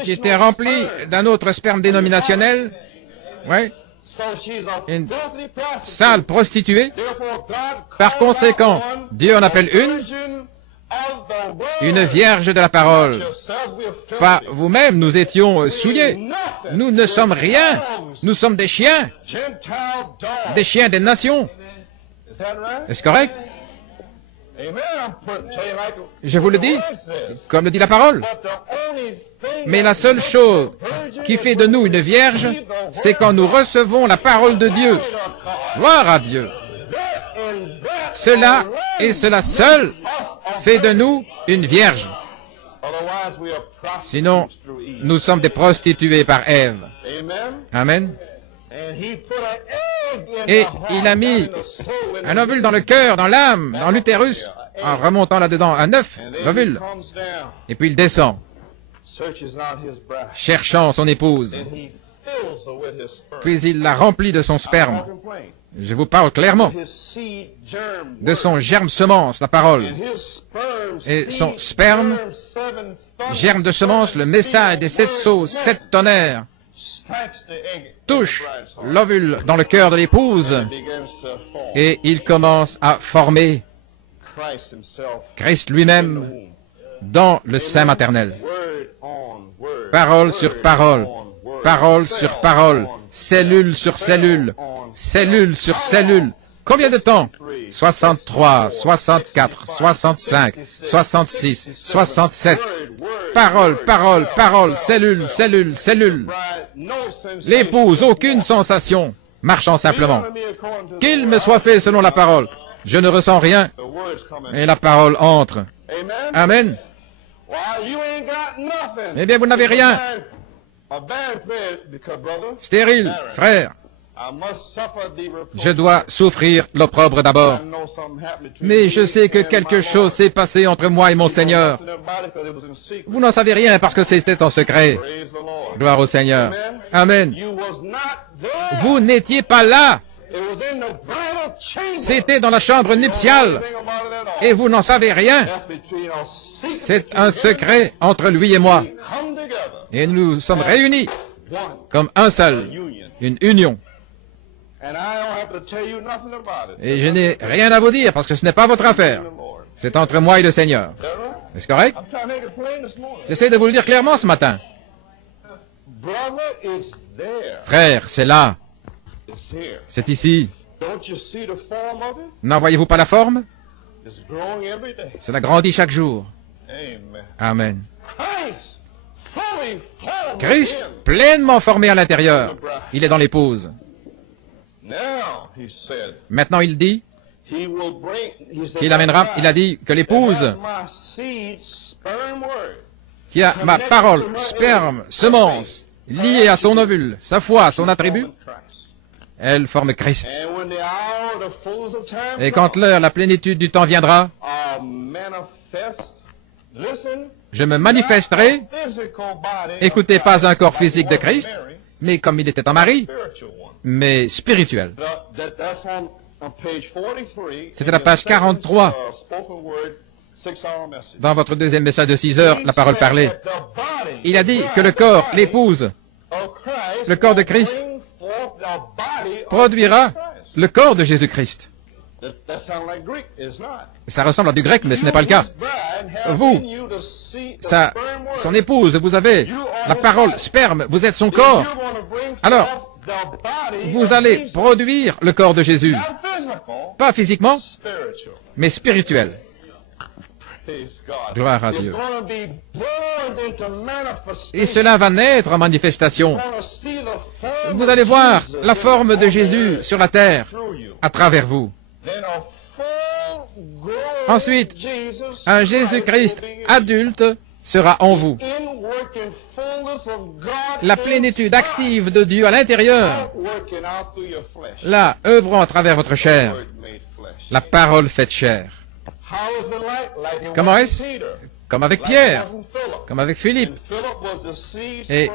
qui était remplie d'un autre sperme dénominationnel, une sale prostituée. Par conséquent, Dieu en appelle une vierge de la parole. Pas vous-même, nous étions souillés. Nous ne sommes rien. Nous sommes des chiens des nations. Est-ce correct? Je vous le dis, comme le dit la parole. Mais la seule chose qui fait de nous une vierge, c'est quand nous recevons la parole de Dieu. Gloire à Dieu. Cela et cela seul fait de nous une vierge. Sinon, nous sommes des prostituées par Ève. Amen. Et il a mis un ovule dans le cœur, dans l'âme, dans l'utérus, en remontant là-dedans un œuf, l'ovule. Et puis il descend, cherchant son épouse. Puis il la remplit de son sperme. Je vous parle clairement de son germe semence, la parole. Et son sperme, germe de semence, le message des 7 sceaux, 7 tonnerres, touche l'ovule dans le cœur de l'épouse et il commence à former Christ lui-même dans le sein maternel. Parole sur parole, parole sur parole, cellule sur cellule, cellule sur cellule. Combien de temps? 63, 64, 65, 66, 67. Parole, parole, parole, cellule, cellule, cellule. L'épouse, aucune sensation, marchant simplement. Qu'il me soit fait selon la parole. Je ne ressens rien, et la parole entre. Amen. Eh bien, vous n'avez rien. Stérile, frère. Je dois souffrir l'opprobre d'abord. Mais je sais que quelque chose s'est passé entre moi et mon Seigneur. Vous n'en savez rien parce que c'était en secret. Gloire au Seigneur. Amen. Vous n'étiez pas là. C'était dans la chambre nuptiale. Et vous n'en savez rien. C'est un secret entre lui et moi. Et nous sommes réunis comme un seul. Une union. Et je n'ai rien à vous dire parce que ce n'est pas votre affaire. C'est entre moi et le Seigneur. Est-ce correct? J'essaie de vous le dire clairement ce matin. Frère, c'est là. C'est ici. N'en voyez-vous pas la forme? Cela grandit chaque jour. Amen. Christ, pleinement formé à l'intérieur. Il est dans l'épouse. Maintenant, il dit qu'il amènera, il a dit que l'épouse qui a ma parole, sperme, semence, liée à son ovule, sa foi, son attribut, elle forme Christ. Et quand l'heure, la plénitude du temps viendra, je me manifesterai, écoutez, pas un corps physique de Christ, mais comme il était en Marie, mais spirituel. C'est à la page 43. Dans votre deuxième message de 6 heures, la parole parlée. Il a dit que le corps, l'épouse, le corps de Christ, produira le corps de Jésus-Christ. Ça ressemble à du grec, mais ce n'est pas le cas. Vous, son épouse, vous avez la parole, sperme, vous êtes son corps. Alors, vous allez produire le corps de Jésus. Pas physiquement, mais spirituel. Gloire à Dieu. Et cela va naître en manifestation. Vous allez voir la forme de Jésus sur la terre à travers vous. Ensuite, un Jésus-Christ adulte sera en vous. La plénitude active de Dieu à l'intérieur, là, œuvrant à travers votre chair. La parole faite chair. Comment est-ce? Comme avec Pierre, comme avec Philippe. Et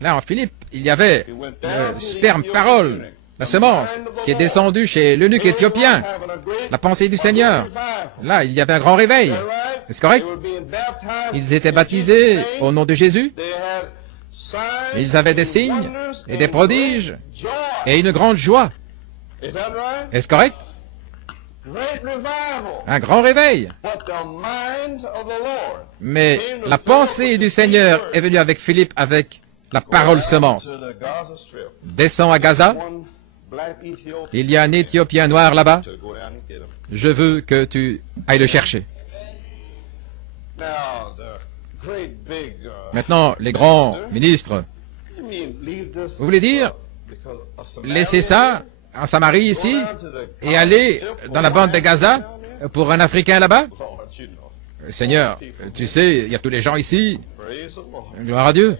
là, en Philippe, il y avait le sperme parole, la semence, qui est descendue chez l'eunuque éthiopien, la pensée du Seigneur. Là, il y avait un grand réveil. Est-ce correct? Ils étaient baptisés au nom de Jésus. Ils avaient des signes et des prodiges et une grande joie. Est-ce correct? Un grand réveil. Mais la pensée du Seigneur est venue avec Philippe avec la parole semence. Descends à Gaza. Il y a un Éthiopien noir là-bas. Je veux que tu ailles le chercher. Maintenant, les grands ministres, vous voulez dire, laissez ça en Samarie ici et aller dans la bande de Gaza pour un Africain là-bas? Seigneur, tu sais, il y a tous les gens ici. Gloire à Dieu.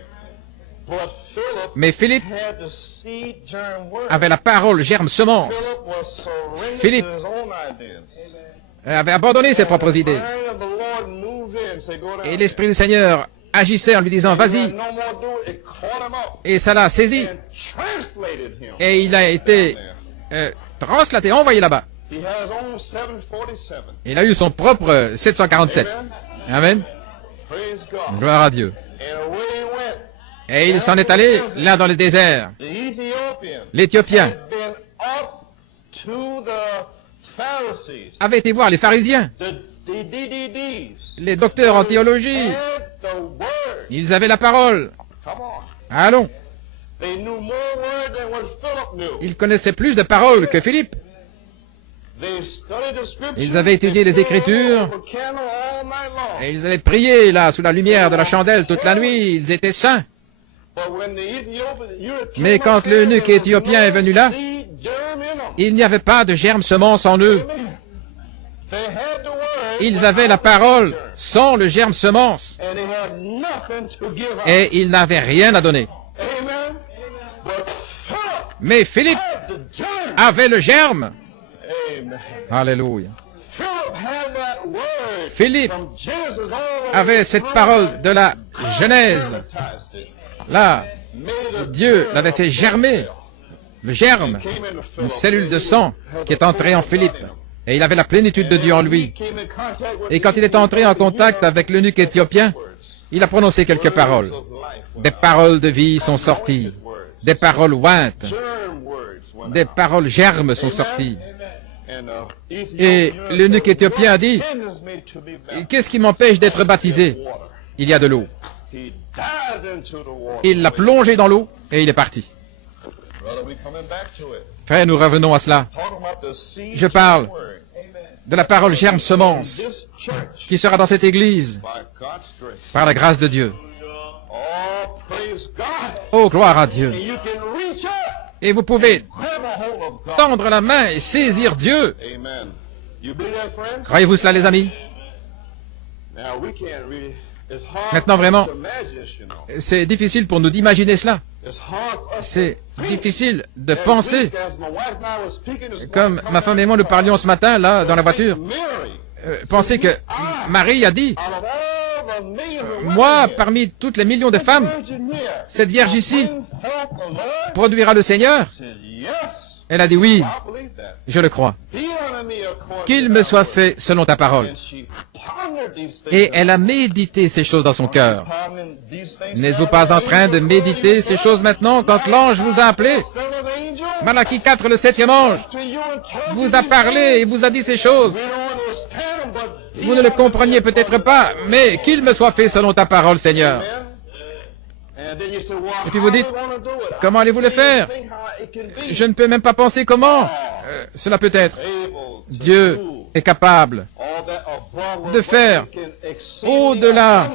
Mais Philippe avait la parole germe semence. Philippe avait abandonné ses propres idées. Et l'Esprit du Seigneur agissait en lui disant, vas-y. Et ça l'a saisi. Et il a été translaté, envoyé là-bas. Il a eu son propre 747. Amen. Gloire à Dieu. Et il s'en est allé là dans le désert. L'Éthiopien avait été voir les pharisiens, les docteurs en théologie. Ils avaient la parole. Allons. Ils connaissaient plus de paroles que Philippe. Ils avaient étudié les Écritures et ils avaient prié là sous la lumière de la chandelle toute la nuit. Ils étaient saints. Mais quand l'eunuque éthiopien est venu là, il n'y avait pas de germe semence en eux. Ils avaient la parole sans le germe semence. Et ils n'avaient rien à donner. Mais Philippe avait le germe. Alléluia. Philippe avait cette parole de la Genèse. Là, Dieu l'avait fait germer, le germe, une cellule de sang qui est entrée en Philippe. Et il avait la plénitude de Dieu en lui. Et quand il est entré en contact avec l'eunuque éthiopien, il a prononcé quelques paroles. Des paroles de vie sont sorties. Des paroles ointes. Des paroles germes sont sorties. Et l'eunuque éthiopien a dit, qu'est-ce qui m'empêche d'être baptisé? Il y a de l'eau. Il l'a plongé dans l'eau et il est parti. Frère, nous revenons à cela. Je parle de la parole germe semence qui sera dans cette église par la grâce de Dieu. Oh, gloire à Dieu. Et vous pouvez tendre la main et saisir Dieu. Croyez-vous cela, les amis? Maintenant, vraiment, c'est difficile pour nous d'imaginer cela. C'est difficile de penser. Comme ma femme et moi nous parlions ce matin, là, dans la voiture. Pensez que Marie a dit, moi, parmi toutes les millions de femmes, cette vierge ici produira le Seigneur. Elle a dit oui, je le crois. Qu'il me soit fait selon ta parole. Et elle a médité ces choses dans son cœur. N'êtes-vous pas en train de méditer ces choses maintenant quand l'ange vous a appelé? Malachie 4, le 7e ange, vous a parlé et vous a dit ces choses. Vous ne le compreniez peut-être pas, mais qu'il me soit fait selon ta parole, Seigneur. Et puis vous dites, comment allez-vous le faire? Je ne peux même pas penser comment. Cela peut être. Dieu est capable de faire au-delà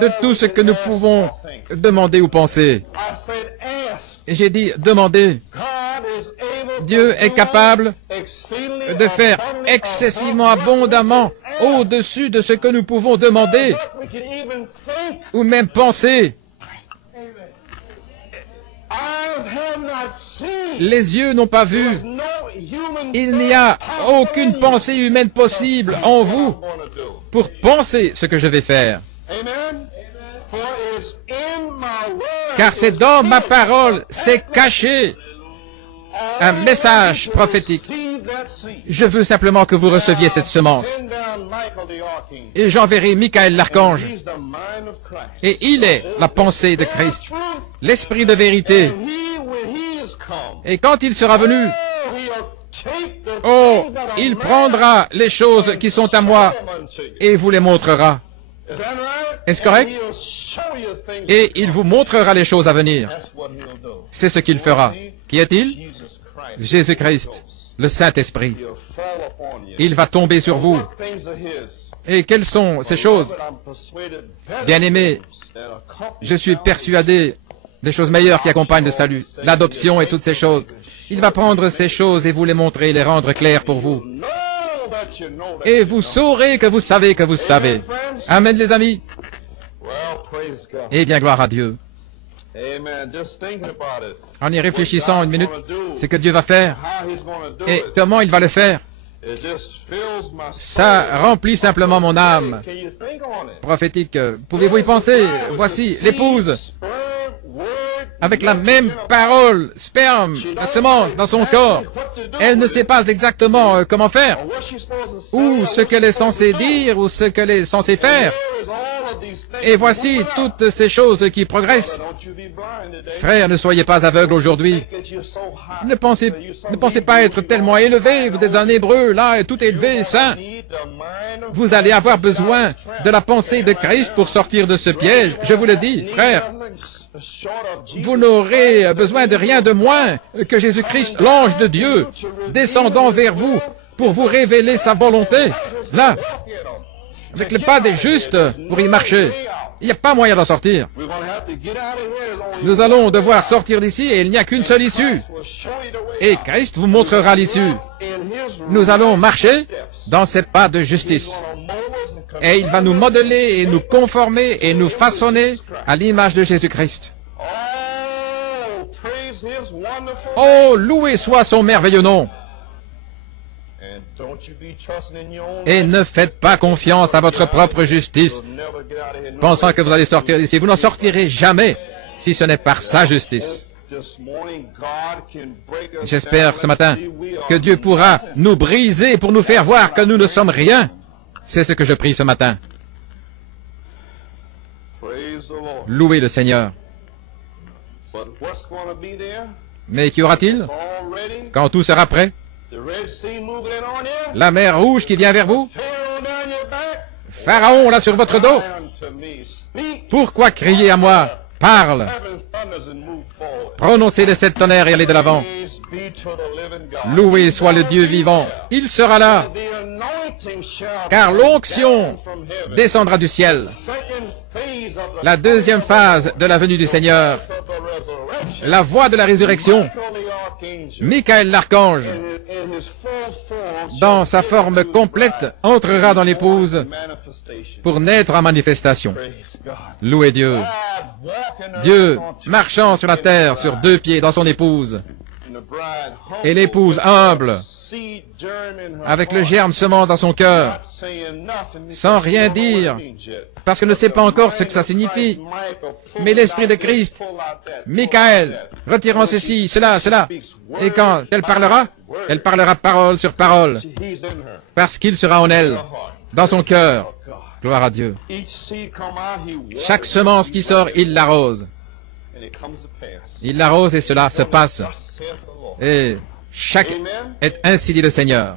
de tout ce que nous pouvons demander ou penser. Et j'ai dit, demandez. Dieu est capable de faire excessivement abondamment au-dessus de ce que nous pouvons demander ou même penser. Les yeux n'ont pas vu. Il n'y a aucune pensée humaine possible en vous pour penser ce que je vais faire. Car c'est dans ma parole, c'est caché un message prophétique. Je veux simplement que vous receviez cette semence. Et j'enverrai Michael l'archange. Et il est la pensée de Christ, l'esprit de vérité. Et quand il sera venu, oh, il prendra les choses qui sont à moi et vous les montrera. Est-ce correct? Et il vous montrera les choses à venir. C'est ce qu'il fera. Qui est-il? Jésus-Christ, le Saint-Esprit. Il va tomber sur vous. Et quelles sont ces choses? Bien-aimés, je suis persuadé des choses meilleures qui accompagnent le salut, l'adoption et toutes ces choses. Il va prendre ces choses et vous les montrer, les rendre claires pour vous. Et vous saurez que vous savez que vous savez. Amen, les amis. Eh bien, gloire à Dieu. En y réfléchissant une minute, c'est que Dieu va faire. Et comment il va le faire? Ça remplit simplement mon âme prophétique. Pouvez-vous y penser? Voici l'épouse, avec la même parole, sperme, la semence dans son corps. Elle ne sait pas exactement comment faire, ou ce qu'elle est censée dire, ou ce qu'elle est censée faire. Et voici toutes ces choses qui progressent. Frères, ne soyez pas aveugles aujourd'hui. Ne pensez pas être tellement élevé. Vous êtes un Hébreu, là, tout élevé, saint. Vous allez avoir besoin de la pensée de Christ pour sortir de ce piège. Je vous le dis, frères. Vous n'aurez besoin de rien de moins que Jésus-Christ, l'ange de Dieu, descendant vers vous pour vous révéler sa volonté. Là, avec le pas des justes pour y marcher. Il n'y a pas moyen d'en sortir. Nous allons devoir sortir d'ici et il n'y a qu'une seule issue. Et Christ vous montrera l'issue. Nous allons marcher dans ces pas de justice. Et il va nous modeler et nous conformer et nous façonner à l'image de Jésus-Christ. Oh, loué soit son merveilleux nom. Et ne faites pas confiance à votre propre justice, pensant que vous allez sortir d'ici. Vous n'en sortirez jamais si ce n'est par sa justice. J'espère ce matin que Dieu pourra nous briser pour nous faire voir que nous ne sommes rien. C'est ce que je prie ce matin. Louez le Seigneur. Mais qu'y aura-t-il quand tout sera prêt? La mer Rouge qui vient vers vous? Pharaon là sur votre dos? Pourquoi crier à moi? Parle! Prononcez les 7 tonnerres et allez de l'avant. Loué soit le Dieu vivant. Il sera là. Car l'onction descendra du ciel. La deuxième phase de la venue du Seigneur. La voix de la résurrection. Michael l'archange, dans sa forme complète, entrera dans l'épouse pour naître en manifestation. Louez Dieu. Dieu, marchant sur la terre sur 2 pieds dans son épouse. Et l'épouse humble, avec le germe semant dans son cœur, sans rien dire, parce qu'elle ne sait pas encore ce que ça signifie. Mais l'Esprit de Christ, Michael, retirant ceci, cela, et quand elle parlera parole sur parole, parce qu'il sera en elle, dans son cœur. Gloire à Dieu. Chaque semence qui sort, il l'arrose. Il l'arrose et cela se passe. Et chaque est ainsi dit le Seigneur.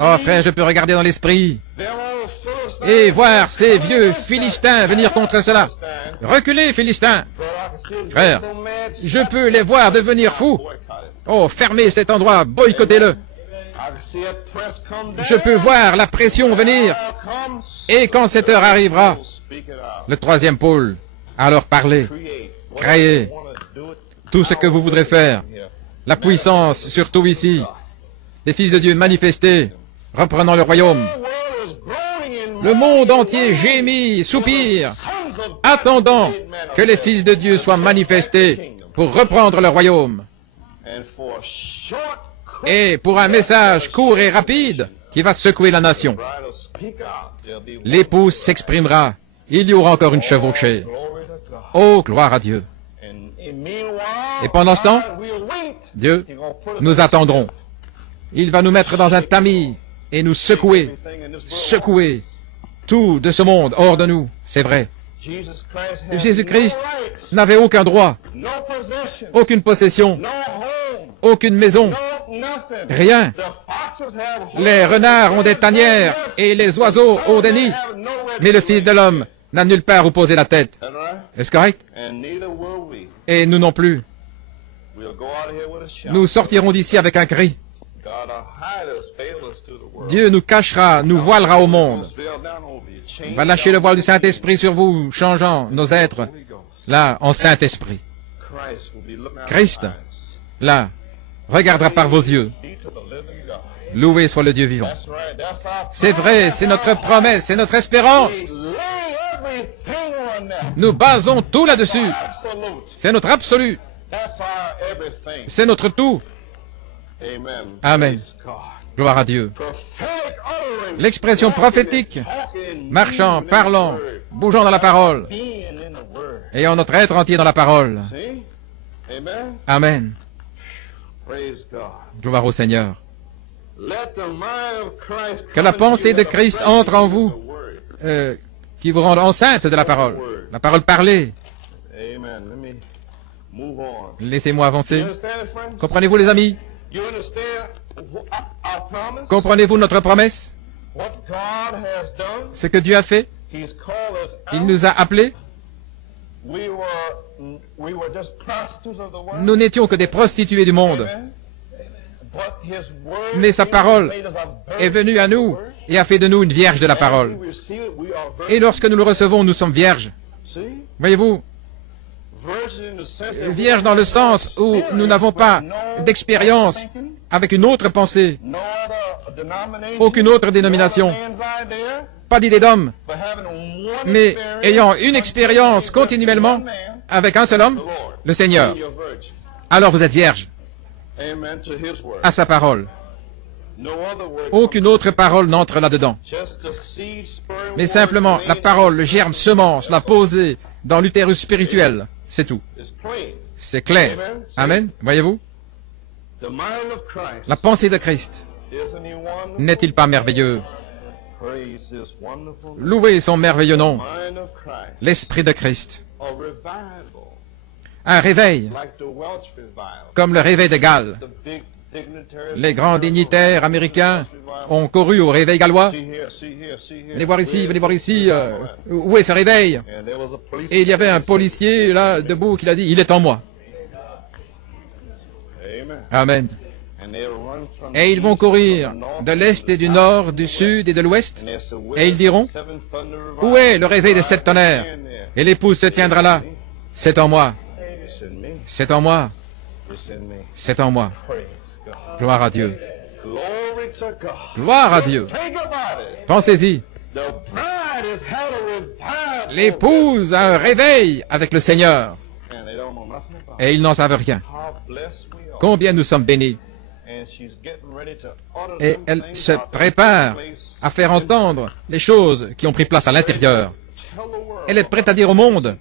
Oh frère, je peux regarder dans l'esprit et voir ces vieux Philistins venir contre cela. Reculez, Philistins. Frère, je peux les voir devenir fous. Oh, fermez cet endroit, boycottez-le. Je peux voir la pression venir. Et quand cette heure arrivera, le troisième pôle, alors parlez, créez tout ce que vous voudrez faire. La puissance, surtout ici, des fils de Dieu manifestés, reprenant le royaume. Le monde entier gémit, soupire, attendant que les fils de Dieu soient manifestés pour reprendre le royaume. Et pour un message court et rapide qui va secouer la nation. L'épouse s'exprimera. Il y aura encore une chevauchée. Oh, gloire à Dieu. Et pendant ce temps, Dieu, nous attendrons. Il va nous mettre dans un tamis et nous secouer tout de ce monde hors de nous. C'est vrai. Jésus-Christ n'avait aucun droit, aucune possession, aucune maison, rien. Les renards ont des tanières et les oiseaux ont des nids, mais le Fils de l'homme n'a nulle part où poser la tête. Est-ce correct? Et nous non plus. Nous sortirons d'ici avec un cri. Dieu nous cachera, nous voilera au monde. Il va lâcher le voile du Saint-Esprit sur vous, changeant nos êtres, là, en Saint-Esprit. Christ, là, regardera par vos yeux. Loué soit le Dieu vivant. C'est vrai, c'est notre promesse, c'est notre espérance. Nous basons tout là-dessus. C'est notre absolu. C'est notre tout. Amen. Gloire à Dieu. L'expression prophétique, marchant, parlant, bougeant dans la parole, ayant notre être entier dans la parole. Amen. Gloire au Seigneur. Que la pensée de Christ entre en vous, qui vous rende enceinte de la parole parlée. Laissez-moi avancer. Comprenez-vous, les amis? Comprenez-vous notre promesse? Ce que Dieu a fait? Il nous a appelés. Nous n'étions que des prostituées du monde. Mais sa parole est venue à nous et a fait de nous une vierge de la parole. Et lorsque nous le recevons, nous sommes vierges. Voyez-vous? Vierge dans le sens où nous n'avons pas d'expérience avec une autre pensée, aucune autre dénomination, pas d'idée d'homme, mais ayant une expérience continuellement avec un seul homme, le Seigneur. Alors vous êtes vierge à sa parole. Aucune autre parole n'entre là-dedans. Mais simplement la parole, le germe semence, la posée dans l'utérus spirituel. C'est tout. C'est clair. Amen. Voyez-vous? La pensée de Christ. N'est-il pas merveilleux? Louez son merveilleux nom. L'Esprit de Christ. Un réveil, comme le réveil de Galles. Les grands dignitaires américains ont couru au réveil gallois. Venez voir ici, où est ce réveil? Et il y avait un policier là, debout, qui a dit, il est en moi. Amen. Et ils vont courir de l'est et du nord, du sud et de l'ouest, et ils diront, où est le réveil des sept tonnerres? Et l'épouse se tiendra là. C'est en moi. C'est en moi. C'est en moi. Gloire à Dieu. Gloire à Dieu. Pensez-y. L'épouse a un réveil avec le Seigneur. Et ils n'en savent rien. Combien nous sommes bénis. Et elle se prépare à faire entendre les choses qui ont pris place à l'intérieur. Elle est prête à dire au monde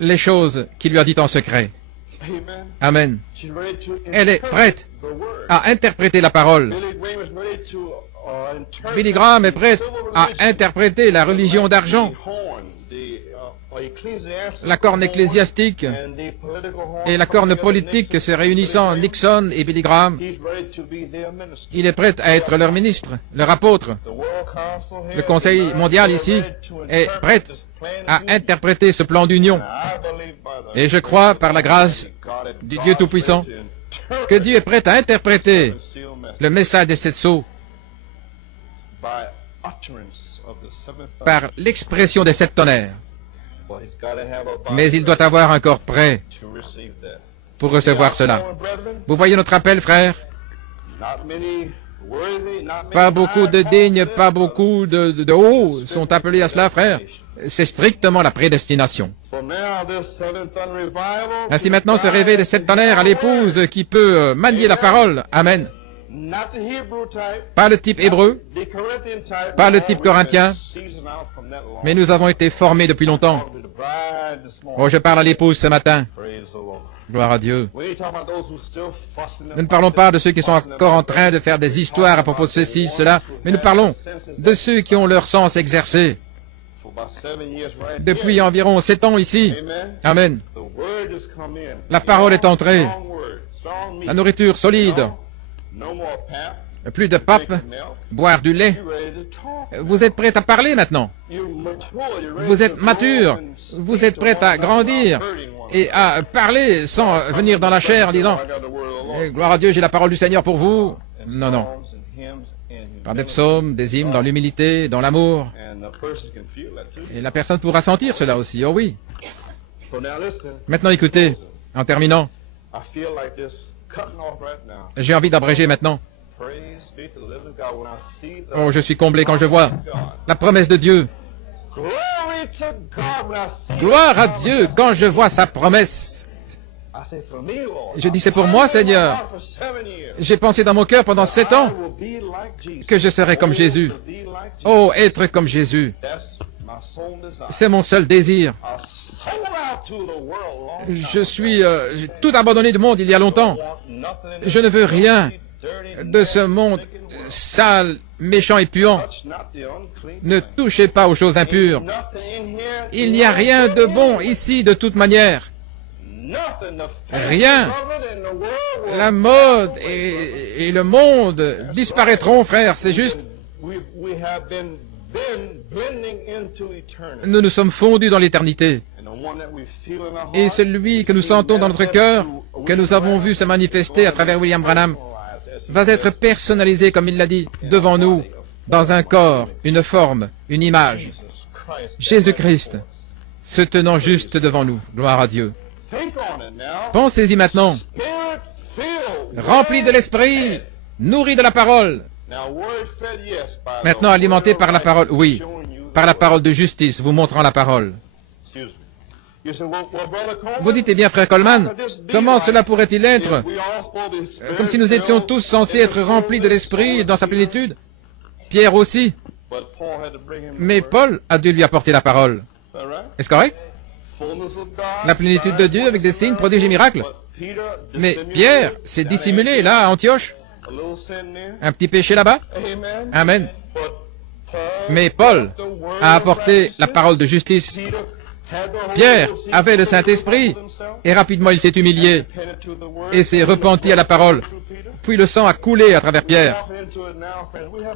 les choses qu'il lui a dites en secret. Amen. Elle est prête à interpréter la parole. Billy Graham est prête à interpréter la religion d'argent, la corne ecclésiastique et la corne politique se réunissant, Nixon et Billy Graham. Il est prêt à être leur ministre, leur apôtre. Le Conseil mondial ici est prêt à interpréter ce plan d'union. Et je crois, par la grâce du Dieu Tout-Puissant, que Dieu est prêt à interpréter le message des 7 sceaux par l'expression des 7 tonnerres. Mais il doit avoir un corps prêt pour recevoir cela. Vous voyez notre appel, frères? Pas beaucoup de dignes, pas beaucoup de hauts sont appelés à cela, frères. C'est strictement la prédestination. Ainsi maintenant, ce réveil des 7 tonnerres à l'épouse qui peut manier la parole. Amen. Pas le type hébreu, pas le type corinthien, mais nous avons été formés depuis longtemps. Oh, je parle à l'épouse ce matin. Gloire à Dieu. Nous ne parlons pas de ceux qui sont encore en train de faire des histoires à propos de ceci, cela, mais nous parlons de ceux qui ont leur sens exercé depuis environ 7 ans ici. Amen. La parole est entrée. La nourriture solide. Plus de pape, boire du lait. Vous êtes prêts à parler maintenant. Vous êtes mature. Vous êtes prêts à grandir et à parler sans venir dans la chair en disant « Gloire à Dieu, j'ai la parole du Seigneur pour vous ». Non, non. Par des psaumes, des hymnes, dans l'humilité, dans l'amour. Et la personne pourra sentir cela aussi. Oh oui. Maintenant, écoutez, en terminant, j'ai envie d'abréger maintenant. Oh, je suis comblé quand je vois la promesse de Dieu. Gloire à Dieu quand je vois sa promesse. Je dis, c'est pour moi, Seigneur. J'ai pensé dans mon cœur pendant 7 ans que je serais comme Jésus. Oh, être comme Jésus. C'est mon seul désir. J'ai tout abandonné du monde il y a longtemps. Je ne veux rien de ce monde sale, méchant et puant. Ne touchez pas aux choses impures. Il n'y a rien de bon ici de toute manière. Rien. La mode et le monde disparaîtront, frère, c'est juste. Nous nous sommes fondus dans l'éternité. Et celui que nous sentons dans notre cœur, que nous avons vu se manifester à travers William Branham, va être personnalisé, comme il l'a dit, devant nous, dans un corps, une forme, une image. Jésus-Christ, se tenant juste devant nous. Gloire à Dieu. Pensez-y maintenant. Rempli de l'Esprit, nourri de la parole. Maintenant alimenté par la parole, oui, par la parole de justice, vous montrant la parole. Vous dites, eh bien, frère Coleman, comment cela pourrait-il être comme si nous étions tous censés être remplis de l'Esprit dans sa plénitude? Pierre aussi. Mais Paul a dû lui apporter la parole. Est-ce correct? La plénitude de Dieu avec des signes, prodiges et miracles. Mais Pierre s'est dissimulé là, à Antioche. Un petit péché là-bas. Amen. Mais Paul a apporté la parole de justice. Pierre avait le Saint-Esprit et rapidement il s'est humilié et s'est repenti à la parole. Puis le sang a coulé à travers Pierre.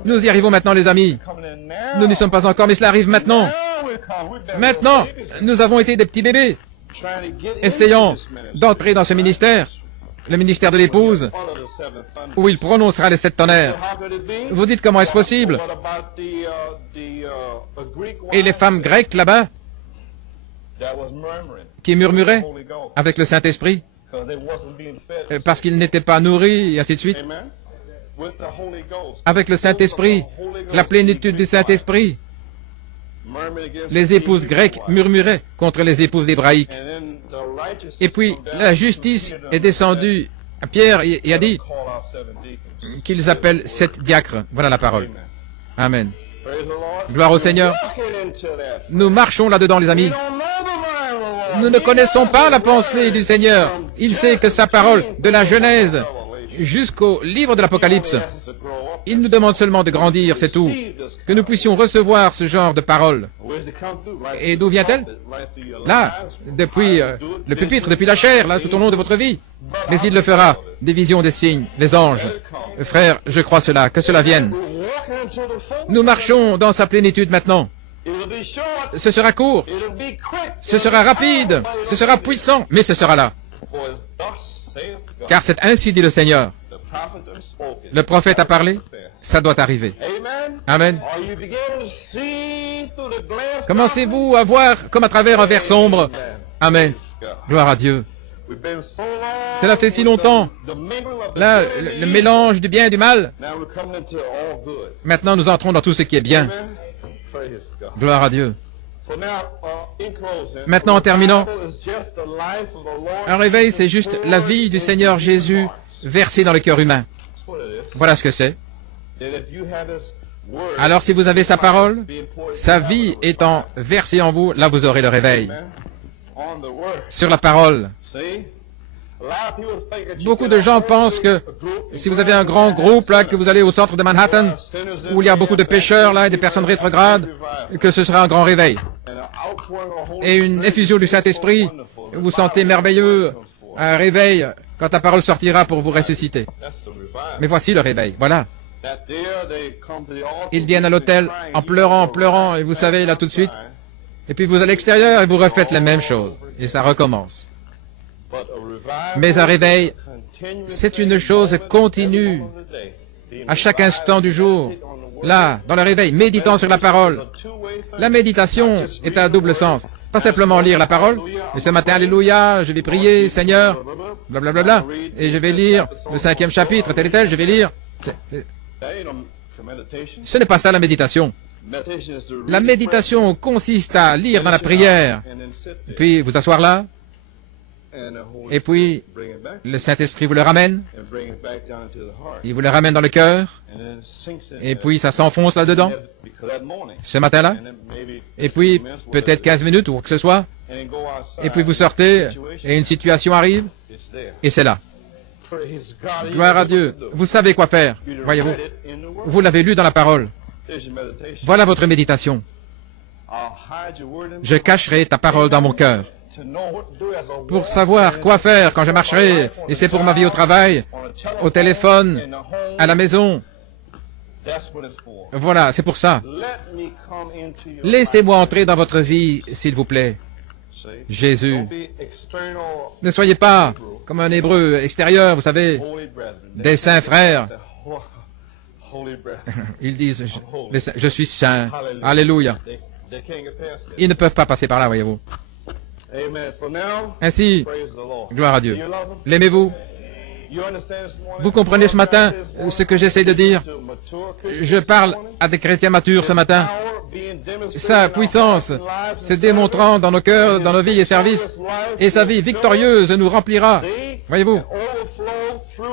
Nous y arrivons maintenant, les amis. Nous n'y sommes pas encore, mais cela arrive maintenant. Maintenant, nous avons été des petits bébés, essayant d'entrer dans ce ministère, le ministère de l'épouse, où il prononcera les 7 tonnerres. Vous dites, comment est-ce possible? Et les femmes grecques là-bas, qui murmuraient avec le Saint-Esprit, parce qu'ils n'étaient pas nourris, et ainsi de suite. Avec le Saint-Esprit, la plénitude du Saint-Esprit, les épouses grecques murmuraient contre les épouses hébraïques. Et puis, la justice est descendue à Pierre et a dit, qu'ils appellent 7 diacres. Voilà la parole. Amen. Gloire au Seigneur. Nous marchons là-dedans, les amis. Nous ne connaissons pas la pensée du Seigneur. Il sait que sa parole, de la Genèse jusqu'au livre de l'Apocalypse, il nous demande seulement de grandir, c'est tout. Que nous puissions recevoir ce genre de parole. Et d'où vient-elle? Là, depuis le pupitre, depuis la chair, là, tout au long de votre vie. Mais il le fera, des visions, des signes, les anges. Frères, je crois cela, que cela vienne. Nous marchons dans sa plénitude maintenant. Ce sera court, ce sera rapide, ce sera puissant, mais ce sera là. Car c'est ainsi dit le Seigneur. Le prophète a parlé, ça doit arriver. Amen. Commencez-vous à voir comme à travers un verre sombre? Amen. Gloire à Dieu. Cela fait si longtemps. Là, le mélange du bien et du mal. Maintenant, nous entrons dans tout ce qui est bien. Gloire à Dieu. Maintenant, en terminant, un réveil, c'est juste la vie du Seigneur Jésus versée dans le cœur humain. Voilà ce que c'est. Alors, si vous avez sa parole, sa vie étant versée en vous, là, vous aurez le réveil. Sur la parole. Beaucoup de gens pensent que si vous avez un grand groupe, là, que vous allez au centre de Manhattan, où il y a beaucoup de pécheurs, là, et des personnes rétrogrades, que ce sera un grand réveil. Et une effusion du Saint-Esprit, vous vous sentez merveilleux, un réveil, quand la parole sortira pour vous ressusciter. Mais voici le réveil, voilà. Ils viennent à l'hôtel en pleurant, et vous savez, là, tout de suite. Et puis vous allez à l'extérieur et vous refaites la même chose. Et ça recommence. Mais un réveil, c'est une chose continue, à chaque instant du jour. Là, dans le réveil, méditant sur la parole. La méditation est à double sens. Pas simplement lire la parole, et ce matin, alléluia, je vais prier, Seigneur, blablabla, et je vais lire le 5e chapitre, tel et tel, je vais lire. Ce n'est pas ça la méditation. La méditation consiste à lire dans la prière, puis vous asseoir là, et puis le Saint-Esprit vous le ramène, il vous le ramène dans le cœur, et puis ça s'enfonce là-dedans, ce matin-là, et puis peut-être 15 minutes ou quoi que ce soit, et puis vous sortez, et une situation arrive, et c'est là. Gloire à Dieu. Vous savez quoi faire, voyez-vous. Vous l'avez lu dans la parole. Voilà votre méditation. Je cacherai ta parole dans mon cœur pour savoir quoi faire quand je marcherai, et c'est pour ma vie au travail, au téléphone, à la maison. Voilà, c'est pour ça. Laissez-moi entrer dans votre vie, s'il vous plaît. Jésus. Ne soyez pas comme un Hébreu extérieur, vous savez, des saints frères. Ils disent, je suis saint. Alléluia. Ils ne peuvent pas passer par là, voyez-vous. Ainsi, gloire à Dieu. L'aimez-vous? Vous comprenez ce matin ce que j'essaie de dire? Je parle à des chrétiens matures ce matin. Sa puissance se démontrant dans nos cœurs, dans nos vies et services, et sa vie victorieuse nous remplira, voyez-vous,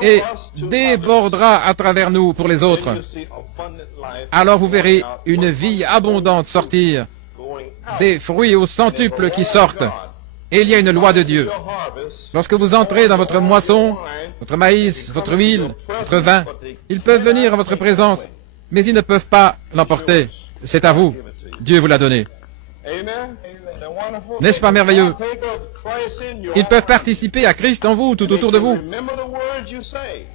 et débordera à travers nous pour les autres. Alors vous verrez une vie abondante sortir, des fruits au centuple qui sortent, et il y a une loi de Dieu. Lorsque vous entrez dans votre moisson, votre maïs, votre huile, votre vin, ils peuvent venir à votre présence, mais ils ne peuvent pas l'emporter. C'est à vous. Dieu vous l'a donné. N'est-ce pas merveilleux? Ils peuvent participer à Christ en vous, tout autour de vous.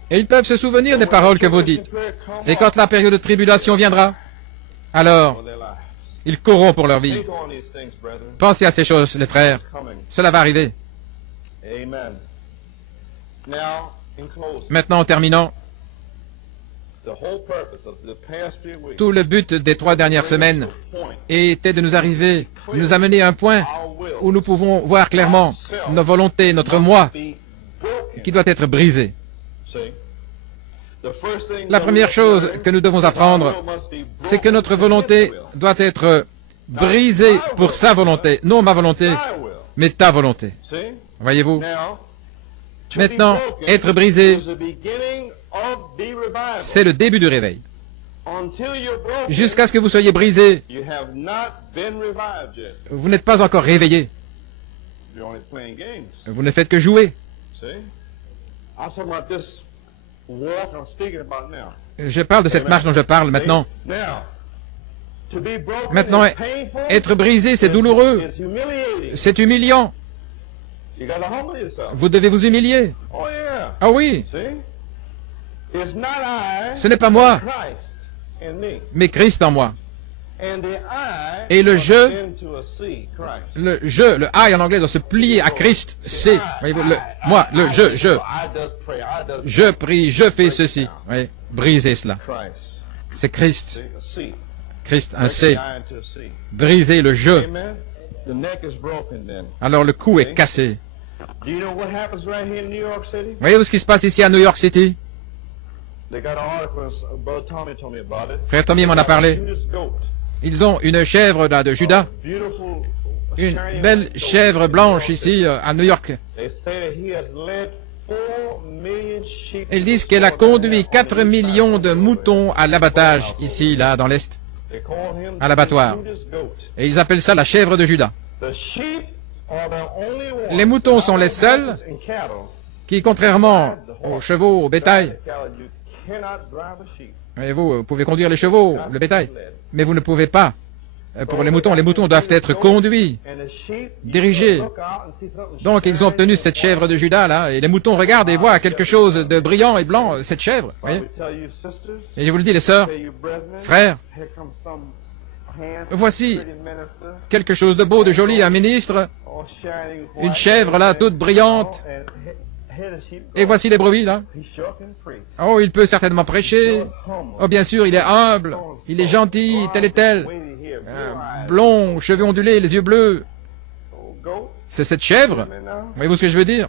Et ils peuvent se souvenir des paroles que vous dites. Et quand la période de tribulation viendra, alors, ils courront pour leur vie. Pensez à ces choses, les frères. Cela va arriver. Maintenant, en terminant, tout le but des 3 dernières semaines était de nous arriver, de nous amener à un point où nous pouvons voir clairement nos volontés, notre moi, qui doit être brisé. La première chose que nous devons apprendre, c'est que notre volonté doit être brisée pour sa volonté. Non ma volonté, mais ta volonté. Voyez-vous? Maintenant, être brisé, C'est le début du réveil. Jusqu'à ce que vous soyez brisé, vous n'êtes pas encore réveillé. Vous ne faites que jouer. Je parle de cette marche dont je parle maintenant. Maintenant, être brisé, c'est douloureux. C'est humiliant. Vous devez vous humilier. Ah oui. Ce n'est pas moi, mais Christ en moi. Et le je, le I en anglais doit se plier à Christ. C'est, moi, le je prie, je fais ceci. Oui, brisez cela. C'est Christ. Christ, un C. Brisez le je. Alors le cou est cassé. Voyez-vous ce qui se passe ici à New York City? Frère Tommy m'en a parlé. Ils ont une chèvre là, de Judas, une belle chèvre blanche ici à New York. Ils disent qu'elle a conduit 4 millions de moutons à l'abattage ici, là, dans l'Est, à l'abattoir. Et ils appellent ça la chèvre de Judas. Les moutons sont les seuls qui, contrairement aux chevaux, au bétail, vous pouvez conduire les chevaux, le bétail, mais vous ne pouvez pas. Pour les moutons doivent être conduits, dirigés. Donc ils ont obtenu cette chèvre de Judas là, et les moutons regardent et voient quelque chose de brillant et blanc, cette chèvre. Voyez. Et je vous le dis les sœurs, frères, voici quelque chose de beau, de joli, un ministre, une chèvre là, toute brillante. Et voici les brebis, là. Oh, il peut certainement prêcher. Oh, bien sûr, il est humble. Il est gentil, tel et tel. Blond, cheveux ondulés, les yeux bleus. C'est cette chèvre. Voyez-vous ce que je veux dire?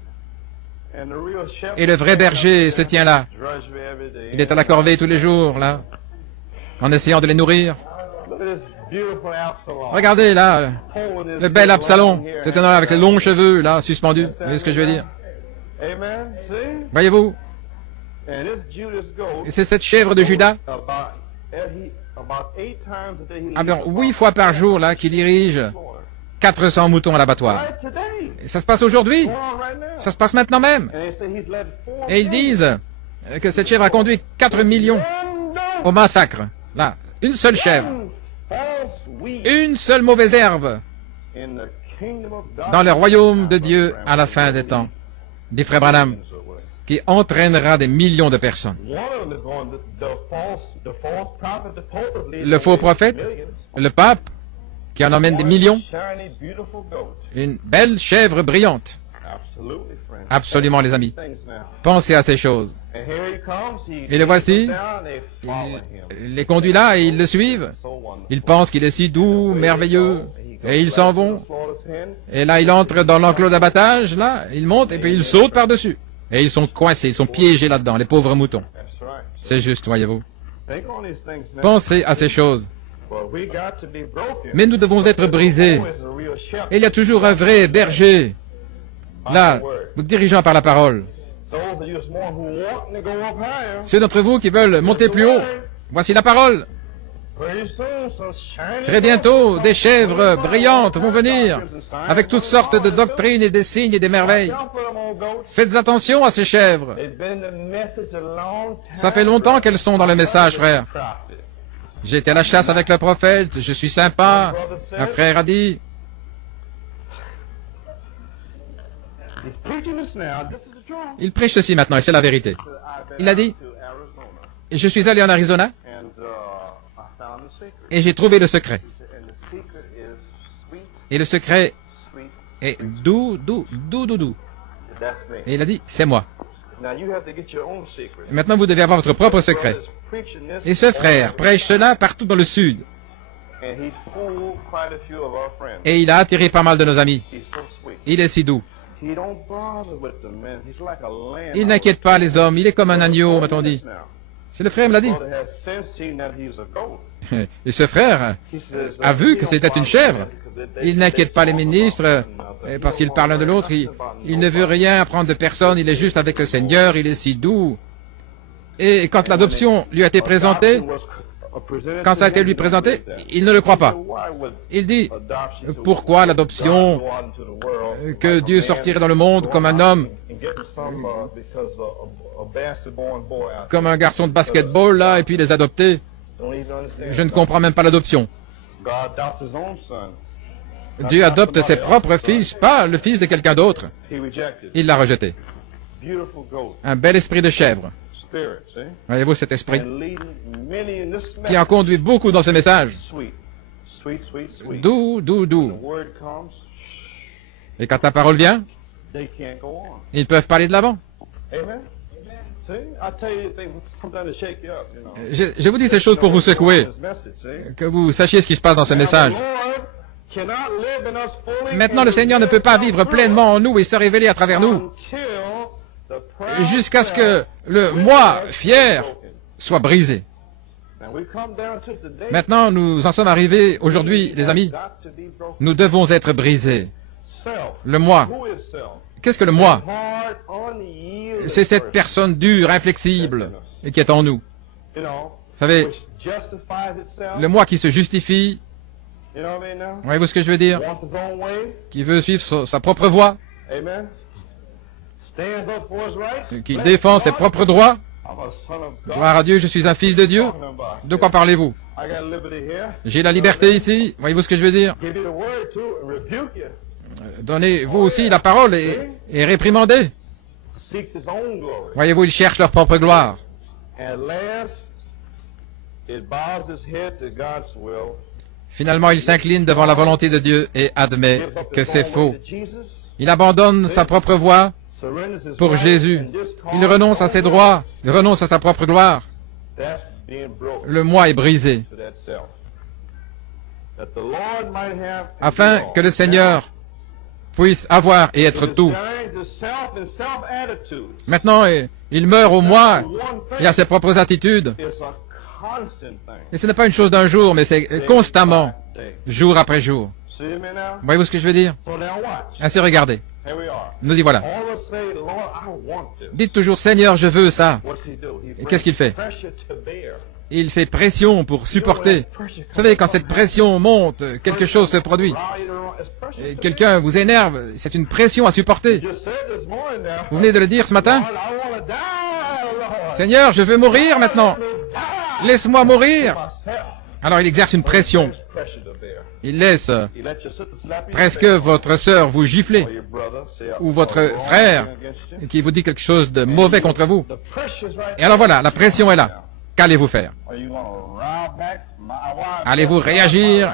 Et le vrai berger se tient là. Il est à la corvée tous les jours, là, en essayant de les nourrir. Regardez, là, le bel Absalom. C'est un homme avec les longs cheveux, là, suspendus. Vous voyez ce que je veux dire? Voyez-vous? Et c'est cette chèvre de Judas, 8 fois par jour, là, qui dirige 400 moutons à l'abattoir. Et ça se passe aujourd'hui. Ça se passe maintenant même. Et ils disent que cette chèvre a conduit 4 millions au massacre. Là, une seule chèvre. Une seule mauvaise herbe dans le royaume de Dieu à la fin des temps, dit Frère Branham, qui entraînera des millions de personnes. Le faux prophète, le pape, qui en emmène des millions, une belle chèvre brillante. Absolument, les amis. Pensez à ces choses. Et le voici, il les conduit là et ils le suivent. Ils pensent qu'il est si doux, merveilleux, et ils s'en vont. Et là, il entre dans l'enclos d'abattage, là, il monte et puis il saute par-dessus. Et ils sont coincés, ils sont piégés là-dedans, les pauvres moutons. C'est juste, voyez-vous. Pensez à ces choses. Mais nous devons être brisés. Et il y a toujours un vrai berger, là, vous dirigeant par la parole. Ceux d'entre vous qui veulent monter plus haut, voici la parole. Très bientôt, des chèvres brillantes vont venir, avec toutes sortes de doctrines et des signes et des merveilles. Faites attention à ces chèvres. Ça fait longtemps qu'elles sont dans le message, frère. J'ai été à la chasse avec le prophète, je suis sympa. Un frère a dit, il prêche ceci maintenant, et c'est la vérité. Il a dit, je suis allé en Arizona, et j'ai trouvé le secret. Et le secret est doux, doux, doux, doux, doux. Et il a dit, c'est moi. Maintenant, vous devez avoir votre propre secret. Et ce frère prêche cela partout dans le sud. Et il a attiré pas mal de nos amis. Il est si doux. Il n'inquiète pas les hommes. Il est comme un agneau, m'a-t-on dit. C'est le frère me l'a dit. Et ce frère a vu que c'était une chèvre. Il n'inquiète pas les ministres parce qu'ils parlent l'un de l'autre. Il ne veut rien apprendre de personne. Il est juste avec le Seigneur. Il est si doux. Et quand l'adoption lui a été présentée, quand ça a été lui présenté, il ne le croit pas. Il dit, pourquoi l'adoption, que Dieu sortirait dans le monde comme un homme, comme un garçon de basketball, là, et puis les adopter? Je ne comprends même pas l'adoption. Dieu adopte ses propres fils, pas le fils de quelqu'un d'autre. Il l'a rejeté. Un bel esprit de chèvre. Voyez-vous cet esprit qui en conduit beaucoup dans ce message. Doux, doux, doux. Et quand la parole vient, ils peuvent parler de l'avant. Je vous dis ces choses pour vous secouer, que vous sachiez ce qui se passe dans ce message. Maintenant, le Seigneur ne peut pas vivre pleinement en nous et se révéler à travers nous jusqu'à ce que le moi fier soit brisé. Maintenant, nous en sommes arrivés aujourd'hui, les amis. Nous devons être brisés. Le moi. Qu'est-ce que le moi? C'est cette personne dure, inflexible, et qui est en nous. Vous savez, le moi qui se justifie, voyez-vous ce que je veux dire? Qui veut suivre sa propre voie, qui défend ses propres droits. Gloire à Dieu, je suis un fils de Dieu. De quoi parlez-vous? J'ai la liberté ici, voyez-vous ce que je veux dire? Donnez-vous aussi la parole et réprimandez. Voyez-vous, ils cherchent leur propre gloire. Finalement, il s'incline devant la volonté de Dieu et admet que c'est faux. Il abandonne sa propre voie pour Jésus. Il renonce à ses droits, il renonce à sa propre gloire. Le moi est brisé. Afin que le Seigneur puisse avoir et être tout. Maintenant, il meurt au moi et à ses propres attitudes. Et ce n'est pas une chose d'un jour, mais c'est constamment, jour après jour. Voyez-vous ce que je veux dire? Ainsi, regardez. Nous y voilà. Dites toujours, Seigneur, je veux ça. Et qu'est-ce qu'il fait? Il fait pression pour supporter. Vous savez, quand cette pression monte, quelque chose se produit. Quelqu'un vous énerve, c'est une pression à supporter. Vous venez de le dire ce matin? Seigneur, je veux mourir maintenant. Laisse-moi mourir. Alors il exerce une pression. Il laisse presque votre sœur vous gifler, ou votre frère qui vous dit quelque chose de mauvais contre vous. Et alors voilà, la pression est là. Qu'allez-vous faire? Allez-vous réagir?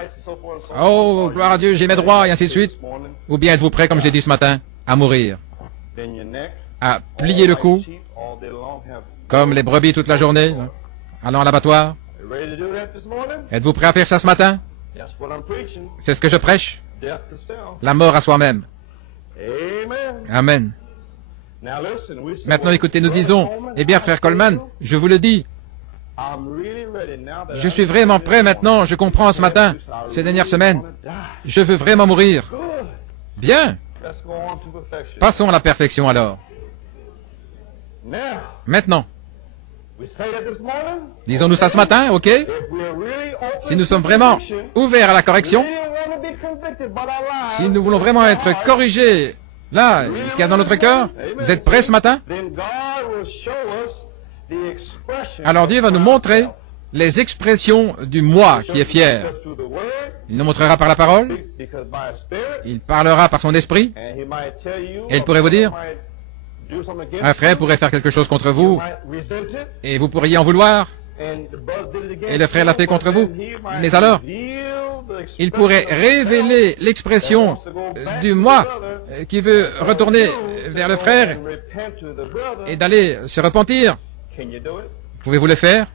Oh, gloire à Dieu, j'ai mes droits, et ainsi de suite. Ou bien êtes-vous prêt, comme je l'ai dit ce matin, à mourir, à plier le cou, comme les brebis toute la journée, allant à l'abattoir? Êtes-vous prêt à faire ça ce matin? C'est ce que je prêche. La mort à soi-même. Amen. Maintenant, écoutez, nous disons, eh bien, frère Coleman, je vous le dis, je suis vraiment prêt maintenant, je comprends ce matin, ces dernières semaines, je veux vraiment mourir. Bien. Passons à la perfection alors. Maintenant. Disons-nous ça ce matin, ok? Si nous sommes vraiment ouverts à la correction, si nous voulons vraiment être corrigés, là, ce qu'il y a dans notre cœur, vous êtes prêts ce matin? Alors Dieu va nous montrer les expressions du moi qui est fier. Il nous montrera par la parole, il parlera par son esprit, et il pourrait vous dire, un frère pourrait faire quelque chose contre vous, et vous pourriez en vouloir, et le frère l'a fait contre vous. Mais alors, il pourrait révéler l'expression du moi qui veut retourner vers le frère et d'aller se repentir. Pouvez-vous le faire?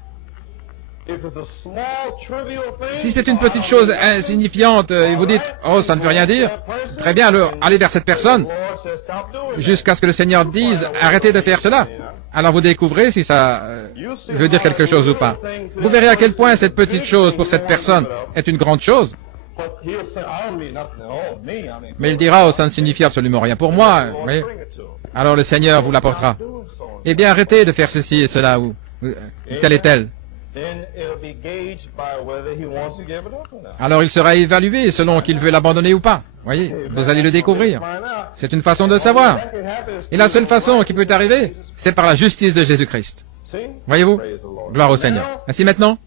Si c'est une petite chose insignifiante et vous dites, oh, ça ne veut rien dire, très bien, alors allez vers cette personne jusqu'à ce que le Seigneur dise, arrêtez de faire cela. Alors vous découvrez si ça veut dire quelque chose ou pas. Vous verrez à quel point cette petite chose pour cette personne est une grande chose. Mais il dira, oh, ça ne signifie absolument rien pour moi. Oui. Alors le Seigneur vous l'apportera. Eh bien, arrêtez de faire ceci et cela, ou telle et telle. Alors il sera évalué selon qu'il veut l'abandonner ou pas. Voyez, vous allez le découvrir. C'est une façon de le savoir. Et la seule façon qui peut arriver, c'est par la justice de Jésus-Christ. Voyez-vous? Gloire au Seigneur. Ainsi maintenant,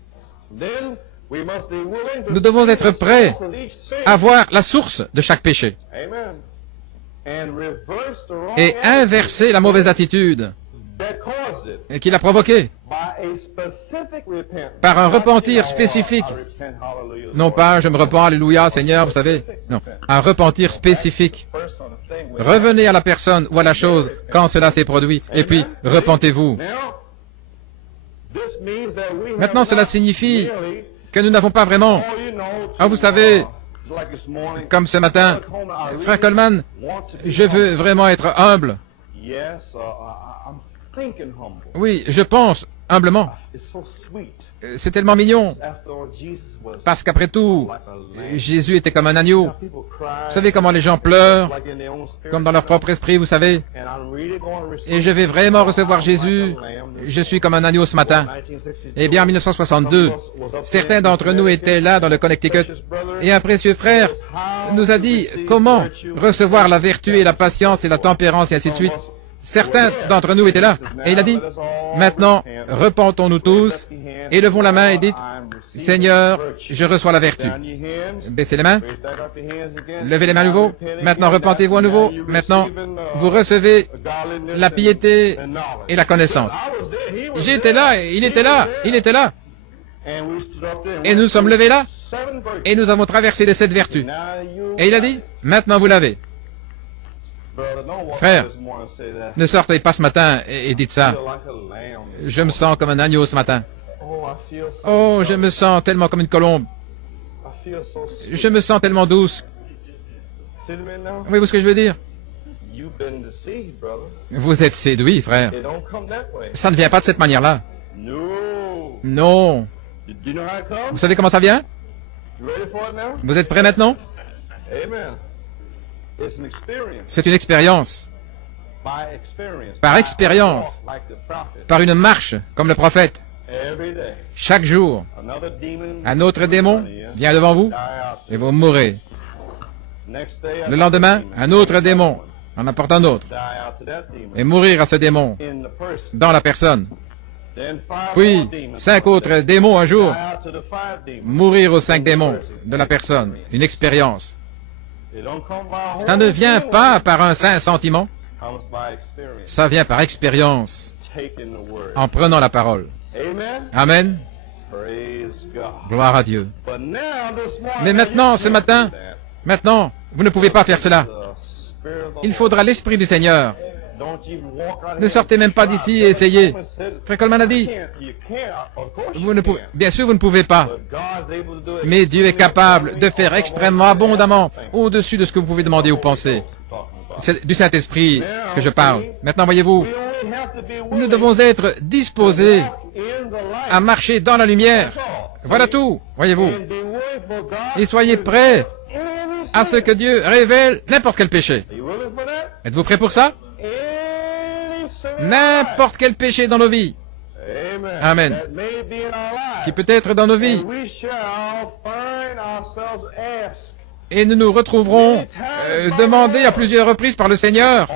nous devons être prêts à voir la source de chaque péché et inverser la mauvaise attitude qui l'a provoqué par un repentir spécifique. Non pas, je me repens, alléluia, Seigneur, vous savez. Non, un repentir spécifique. Revenez à la personne ou à la chose quand cela s'est produit, et puis repentez-vous. Maintenant, cela signifie que nous n'avons pas vraiment... Ah, vous savez, comme ce matin, frère Coleman, je veux vraiment être humble. Oui, je pense humblement. C'est tellement mignon. Parce qu'après tout, Jésus était comme un agneau. Vous savez comment les gens pleurent, comme dans leur propre esprit, vous savez. Et je vais vraiment recevoir Jésus. Je suis comme un agneau ce matin. Eh bien, en 1962, certains d'entre nous étaient là dans le Connecticut. Et un précieux frère nous a dit comment recevoir la vertu et la patience et la tempérance et ainsi de suite. Certains d'entre nous étaient là. Et il a dit, maintenant, repentons-nous tous et levons la main et dites, Seigneur, je reçois la vertu. Baissez les mains. Levez les mains à nouveau. Maintenant, repentez-vous à nouveau. Maintenant, vous recevez la piété et la connaissance. J'étais là, il était là, il était là. Et nous sommes levés là. Et nous avons traversé les 7 vertus. Et il a dit, maintenant vous l'avez. Frère, ne sortez pas ce matin et dites ça. Je me sens comme un agneau ce matin. Oh, je me sens tellement comme une colombe. Je me sens tellement douce. Voyez-vous ce que je veux dire? Vous êtes séduit, frère. Ça ne vient pas de cette manière-là. Non. Vous savez comment ça vient? Vous êtes prêts maintenant? C'est une expérience. Par expérience. Par une marche, comme le prophète. Chaque jour, un autre démon vient devant vous et vous mourrez. Le lendemain, un autre démon en apporte un autre et mourir à ce démon dans la personne. Puis, 5 autres démons un jour, mourir aux 5 démons de la personne. Une expérience. Ça ne vient pas par un saint sentiment, ça vient par expérience, en prenant la parole. Amen. Gloire à Dieu. Mais maintenant, ce matin, maintenant, vous ne pouvez pas faire cela. Il faudra l'Esprit du Seigneur. Ne sortez même pas d'ici et essayez. Frère Coleman a dit, bien sûr vous ne pouvez pas, mais Dieu est capable de faire extrêmement abondamment au-dessus de ce que vous pouvez demander ou penser. C'est du Saint-Esprit que je parle. Maintenant, voyez-vous, nous devons être disposés à marcher dans la lumière. Voilà tout, voyez-vous. Et soyez prêts à ce que Dieu révèle n'importe quel péché. Êtes-vous prêts pour ça? N'importe quel péché dans nos vies. Amen. Qui peut être dans nos vies. Et nous nous retrouverons demandés à plusieurs reprises par le Seigneur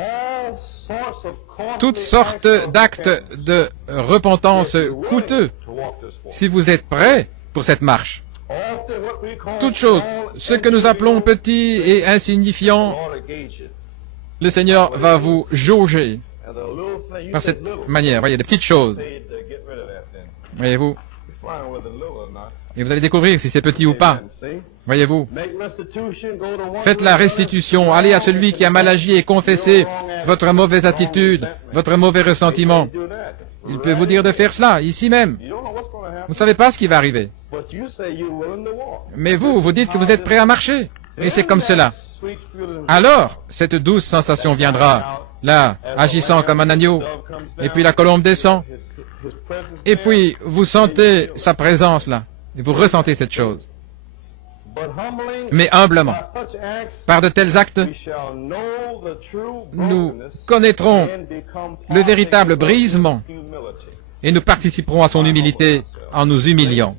toutes sortes d'actes de repentance coûteux. Si vous êtes prêts pour cette marche. Toutes choses, ce que nous appelons petit et insignifiant, le Seigneur va vous jauger par cette manière. Voyez, des petites choses. Voyez-vous? Et vous allez découvrir si c'est petit ou pas. Voyez-vous? Faites la restitution. Allez à celui qui a mal agi et confessez votre mauvaise attitude, votre mauvais ressentiment. Il peut vous dire de faire cela, ici même. Vous ne savez pas ce qui va arriver. Mais vous, vous dites que vous êtes prêt à marcher. Et c'est comme cela. Alors, cette douce sensation viendra, là, agissant comme un agneau. Et puis la colombe descend. Et puis, vous sentez sa présence là. Et vous ressentez cette chose. Mais humblement, par de tels actes, nous connaîtrons le véritable brisement et nous participerons à son humilité en nous humiliant.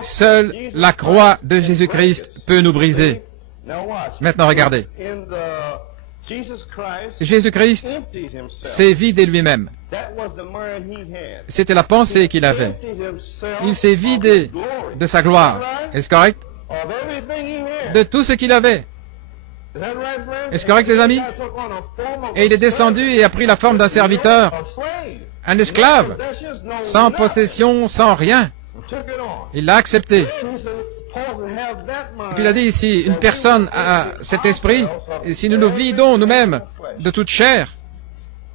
Seule la croix de Jésus-Christ peut nous briser. Maintenant, regardez. Jésus-Christ s'est vidé lui-même. C'était la pensée qu'il avait. Il s'est vidé de sa gloire. Est-ce correct? De tout ce qu'il avait. Est-ce correct, les amis? Et il est descendu et a pris la forme d'un serviteur, un esclave, sans possession, sans rien. Il l'a accepté. Et puis il a dit ici, une personne a cet esprit, et si nous nous vidons nous-mêmes de toute chair,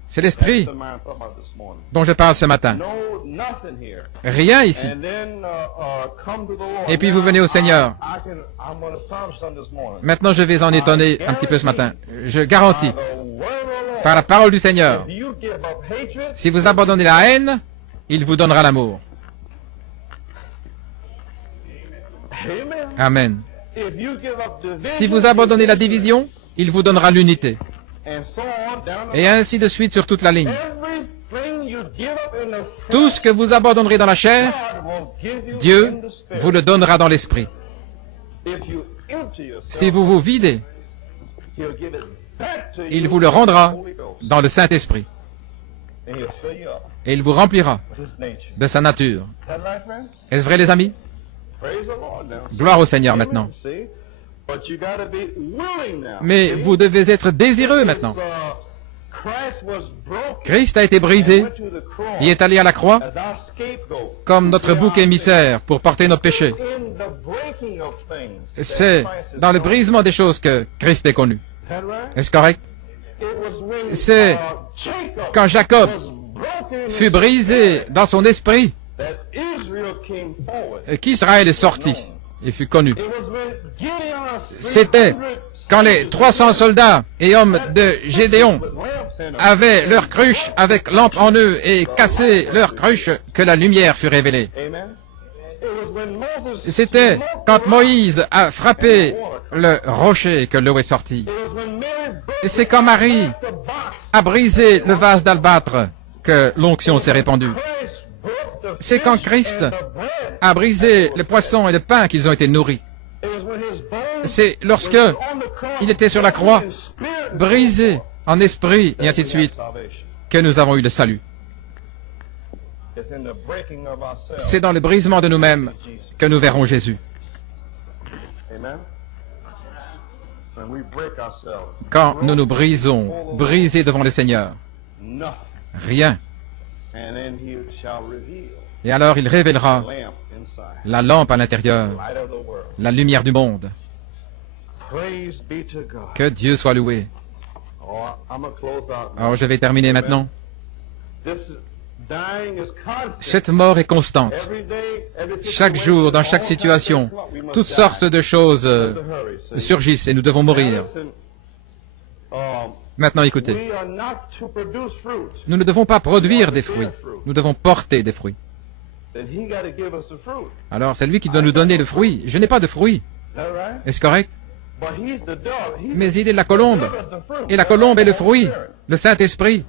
c'est l'esprit dont je parle ce matin. Rien ici. Et puis vous venez au Seigneur. Maintenant je vais en étonner un petit peu ce matin. Je garantis, par la parole du Seigneur, si vous abandonnez la haine, il vous donnera l'amour. Amen. Si vous abandonnez la division, il vous donnera l'unité. Et ainsi de suite sur toute la ligne. Tout ce que vous abandonnerez dans la chair, Dieu vous le donnera dans l'esprit. Si vous vous videz, il vous le rendra dans le Saint-Esprit. Et il vous remplira de sa nature. Est-ce vrai, les amis? Gloire au Seigneur maintenant. Mais vous devez être désireux maintenant. Christ a été brisé, il est allé à la croix comme notre bouc émissaire pour porter nos péchés. C'est dans le brisement des choses que Christ est connu. Est-ce correct? C'est quand Jacob fut brisé dans son esprit qu'Israël est sorti et fut connu. C'était quand les 300 soldats et hommes de Gédéon avaient leur cruche avec lampe en eux et cassé leur cruche que la lumière fut révélée. C'était quand Moïse a frappé le rocher que l'eau est sortie. Et c'est quand Marie a brisé le vase d'albâtre que l'onction s'est répandue. C'est quand Christ a brisé le poisson et le pain qu'ils ont été nourris. C'est lorsque il était sur la croix, brisé en esprit et ainsi de suite, que nous avons eu le salut. C'est dans le brisement de nous-mêmes que nous verrons Jésus. Quand nous nous brisons, brisés devant le Seigneur, rien. Et alors il révélera la lampe à l'intérieur, la lumière du monde. Que Dieu soit loué. Alors je vais terminer maintenant. Cette mort est constante. Chaque jour, dans chaque situation, toutes sortes de choses surgissent et nous devons mourir. Maintenant, écoutez. Nous ne devons pas produire des fruits. Nous devons porter des fruits. Alors, c'est lui qui doit nous donner le fruit. Je n'ai pas de fruits. Est-ce correct? Mais il est la colombe. Et la colombe est le fruit, le Saint-Esprit.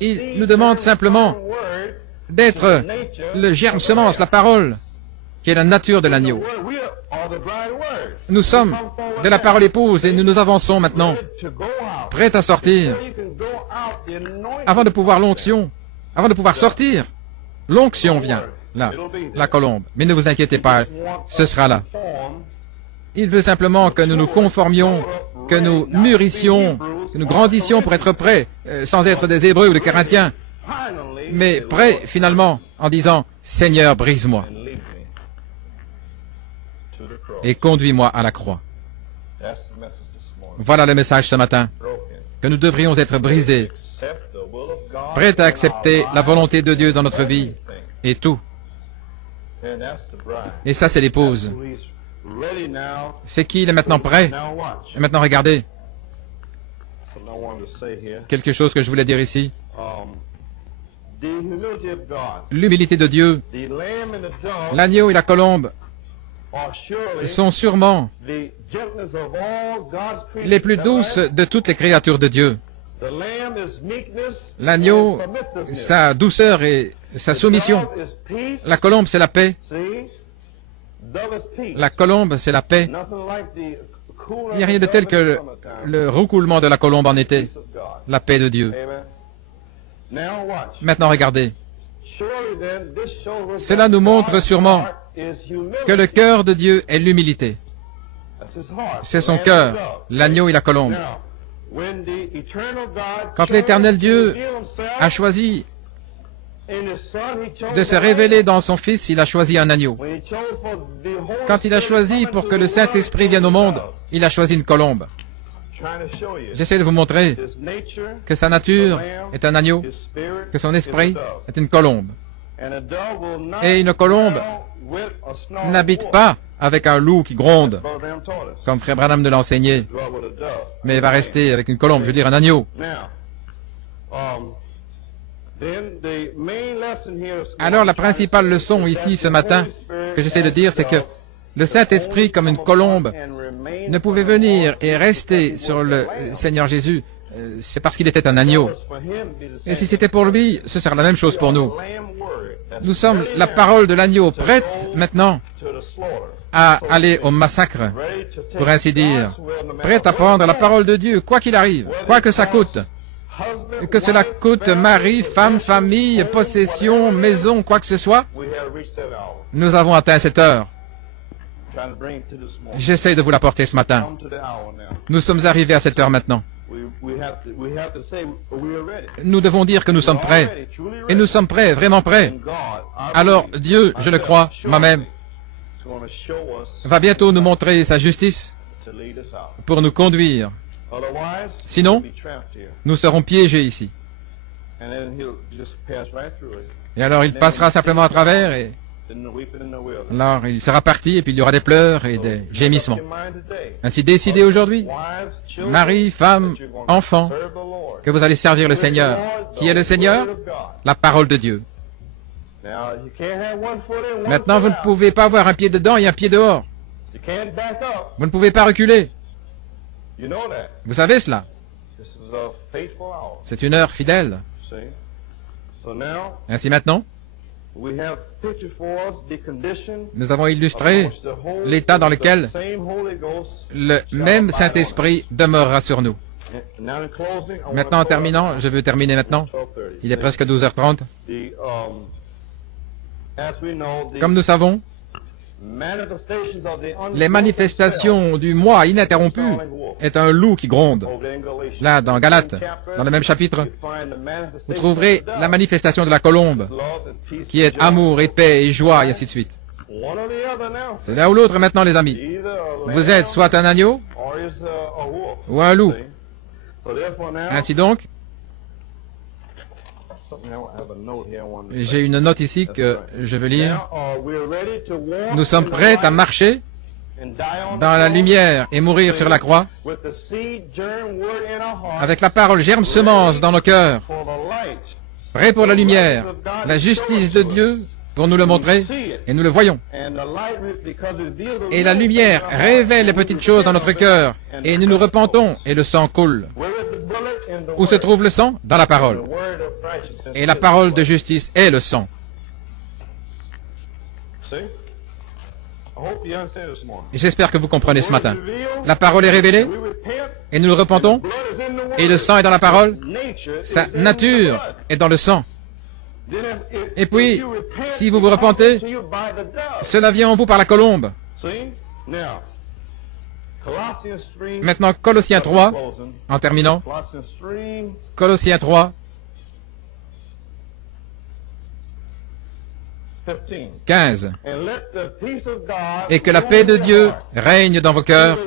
Il nous demande simplement d'être le germe semence, la parole, qui est la nature de l'agneau. Nous sommes de la parole épouse et nous nous avançons maintenant, prêts à sortir, avant de pouvoir l'onction, avant de pouvoir sortir. L'onction vient, là, la colombe. Mais ne vous inquiétez pas, ce sera là. Il veut simplement que nous nous conformions, que nous mûrissions, que nous grandissions pour être prêts, sans être des Hébreux ou des Corinthiens, mais prêts finalement en disant « Seigneur, brise-moi et conduis-moi à la croix ». Voilà le message ce matin, que nous devrions être brisés, prêts à accepter la volonté de Dieu dans notre vie et tout. Et ça, c'est l'épouse. C'est qui il est maintenant prêt? Et maintenant, regardez. Quelque chose que je voulais dire ici. L'humilité de Dieu, l'agneau et la colombe sont sûrement les plus douces de toutes les créatures de Dieu. L'agneau, sa douceur et sa soumission. La colombe, c'est la paix. La colombe, c'est la paix. Il n'y a rien de tel que le roucoulement de la colombe en été. La paix de Dieu. Maintenant, regardez. Cela nous montre sûrement que le cœur de Dieu est l'humilité. C'est son cœur, l'agneau et la colombe. Quand l'Éternel Dieu a choisi de se révéler dans son Fils, il a choisi un agneau. Quand il a choisi pour que le Saint-Esprit vienne au monde, il a choisi une colombe. J'essaie de vous montrer que sa nature est un agneau, que son esprit est une colombe. Et une colombe n'habite pas avec un loup qui gronde, comme Frère Branham nous l'a enseigné, mais va rester avec une colombe, je veux dire un agneau. Alors la principale leçon ici ce matin que j'essaie de dire, c'est que le Saint-Esprit, comme une colombe, ne pouvait venir et rester sur le Seigneur Jésus. C'est parce qu'il était un agneau. Et si c'était pour lui, ce sera la même chose pour nous. Nous sommes la parole de l'agneau, prête maintenant à aller au massacre, pour ainsi dire, prête à prendre la parole de Dieu, quoi qu'il arrive, quoi que ça coûte. Que cela coûte mari, femme, famille, possession, maison, quoi que ce soit, nous avons atteint cette heure. J'essaie de vous l'apporter ce matin. Nous sommes arrivés à cette heure maintenant. Nous devons dire que nous sommes prêts. Et nous sommes prêts, vraiment prêts. Alors Dieu, je le crois, moi-même, va bientôt nous montrer sa justice pour nous conduire. Sinon, nous serons piégés ici. Et alors il passera simplement à travers et alors il sera parti et puis il y aura des pleurs et des gémissements. Ainsi décidez aujourd'hui, mari, femme, enfant, que vous allez servir le Seigneur. Qui est le Seigneur? La parole de Dieu. Maintenant, vous ne pouvez pas avoir un pied dedans et un pied dehors. Vous ne pouvez pas reculer. Vous savez cela. C'est une heure fidèle. Ainsi maintenant, nous avons illustré l'état dans lequel le même Saint-Esprit demeurera sur nous. Maintenant, en terminant, je veux terminer maintenant. Il est presque 12h30. Comme nous savons, les manifestations du moi ininterrompu est un loup qui gronde. Là, dans Galates, dans le même chapitre, vous trouverez la manifestation de la colombe, qui est amour et paix et joie, et ainsi de suite. C'est l'un ou l'autre maintenant, les amis. Vous êtes soit un agneau, ou un loup. Ainsi donc, j'ai une note ici que je veux lire. Nous sommes prêts à marcher dans la lumière et mourir sur la croix avec la parole germe semence dans nos cœurs, prêts pour la lumière, la justice de Dieu pour nous le montrer, et nous le voyons. Et la lumière révèle les petites choses dans notre cœur, et nous nous repentons, et le sang coule. Où se trouve le sang? Dans la parole. Et la parole de justice est le sang. J'espère que vous comprenez ce matin. La parole est révélée, et nous nous repentons, et le sang est dans la parole. Sa nature est dans le sang. Et puis, si vous vous repentez, cela vient en vous par la colombe. Maintenant, Colossiens 3, en terminant. Colossiens 3, 15. Et que la paix de Dieu règne dans vos cœurs,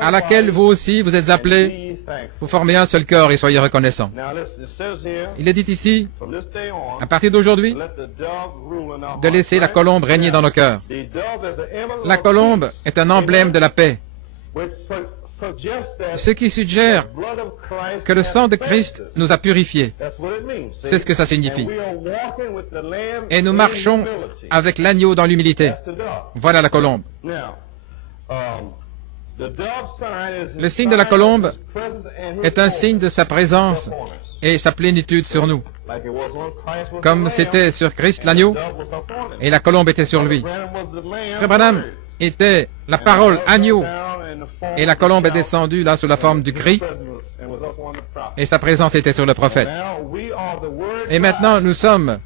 à laquelle vous aussi vous êtes appelés, vous formez un seul cœur et soyez reconnaissants. Il est dit ici, à partir d'aujourd'hui, de laisser la colombe régner dans nos cœurs. La colombe est un emblème de la paix, ce qui suggère que le sang de Christ nous a purifiés. C'est ce que ça signifie. Et nous marchons avec l'agneau dans l'humilité. Voilà la colombe. Le signe de la colombe est un signe de sa présence et sa plénitude sur nous. Comme c'était sur Christ l'agneau, et la colombe était sur lui. Frère Branham était la parole agneau, et la colombe est descendue là sous la forme du cri, et sa présence était sur le prophète. Et maintenant, nous sommes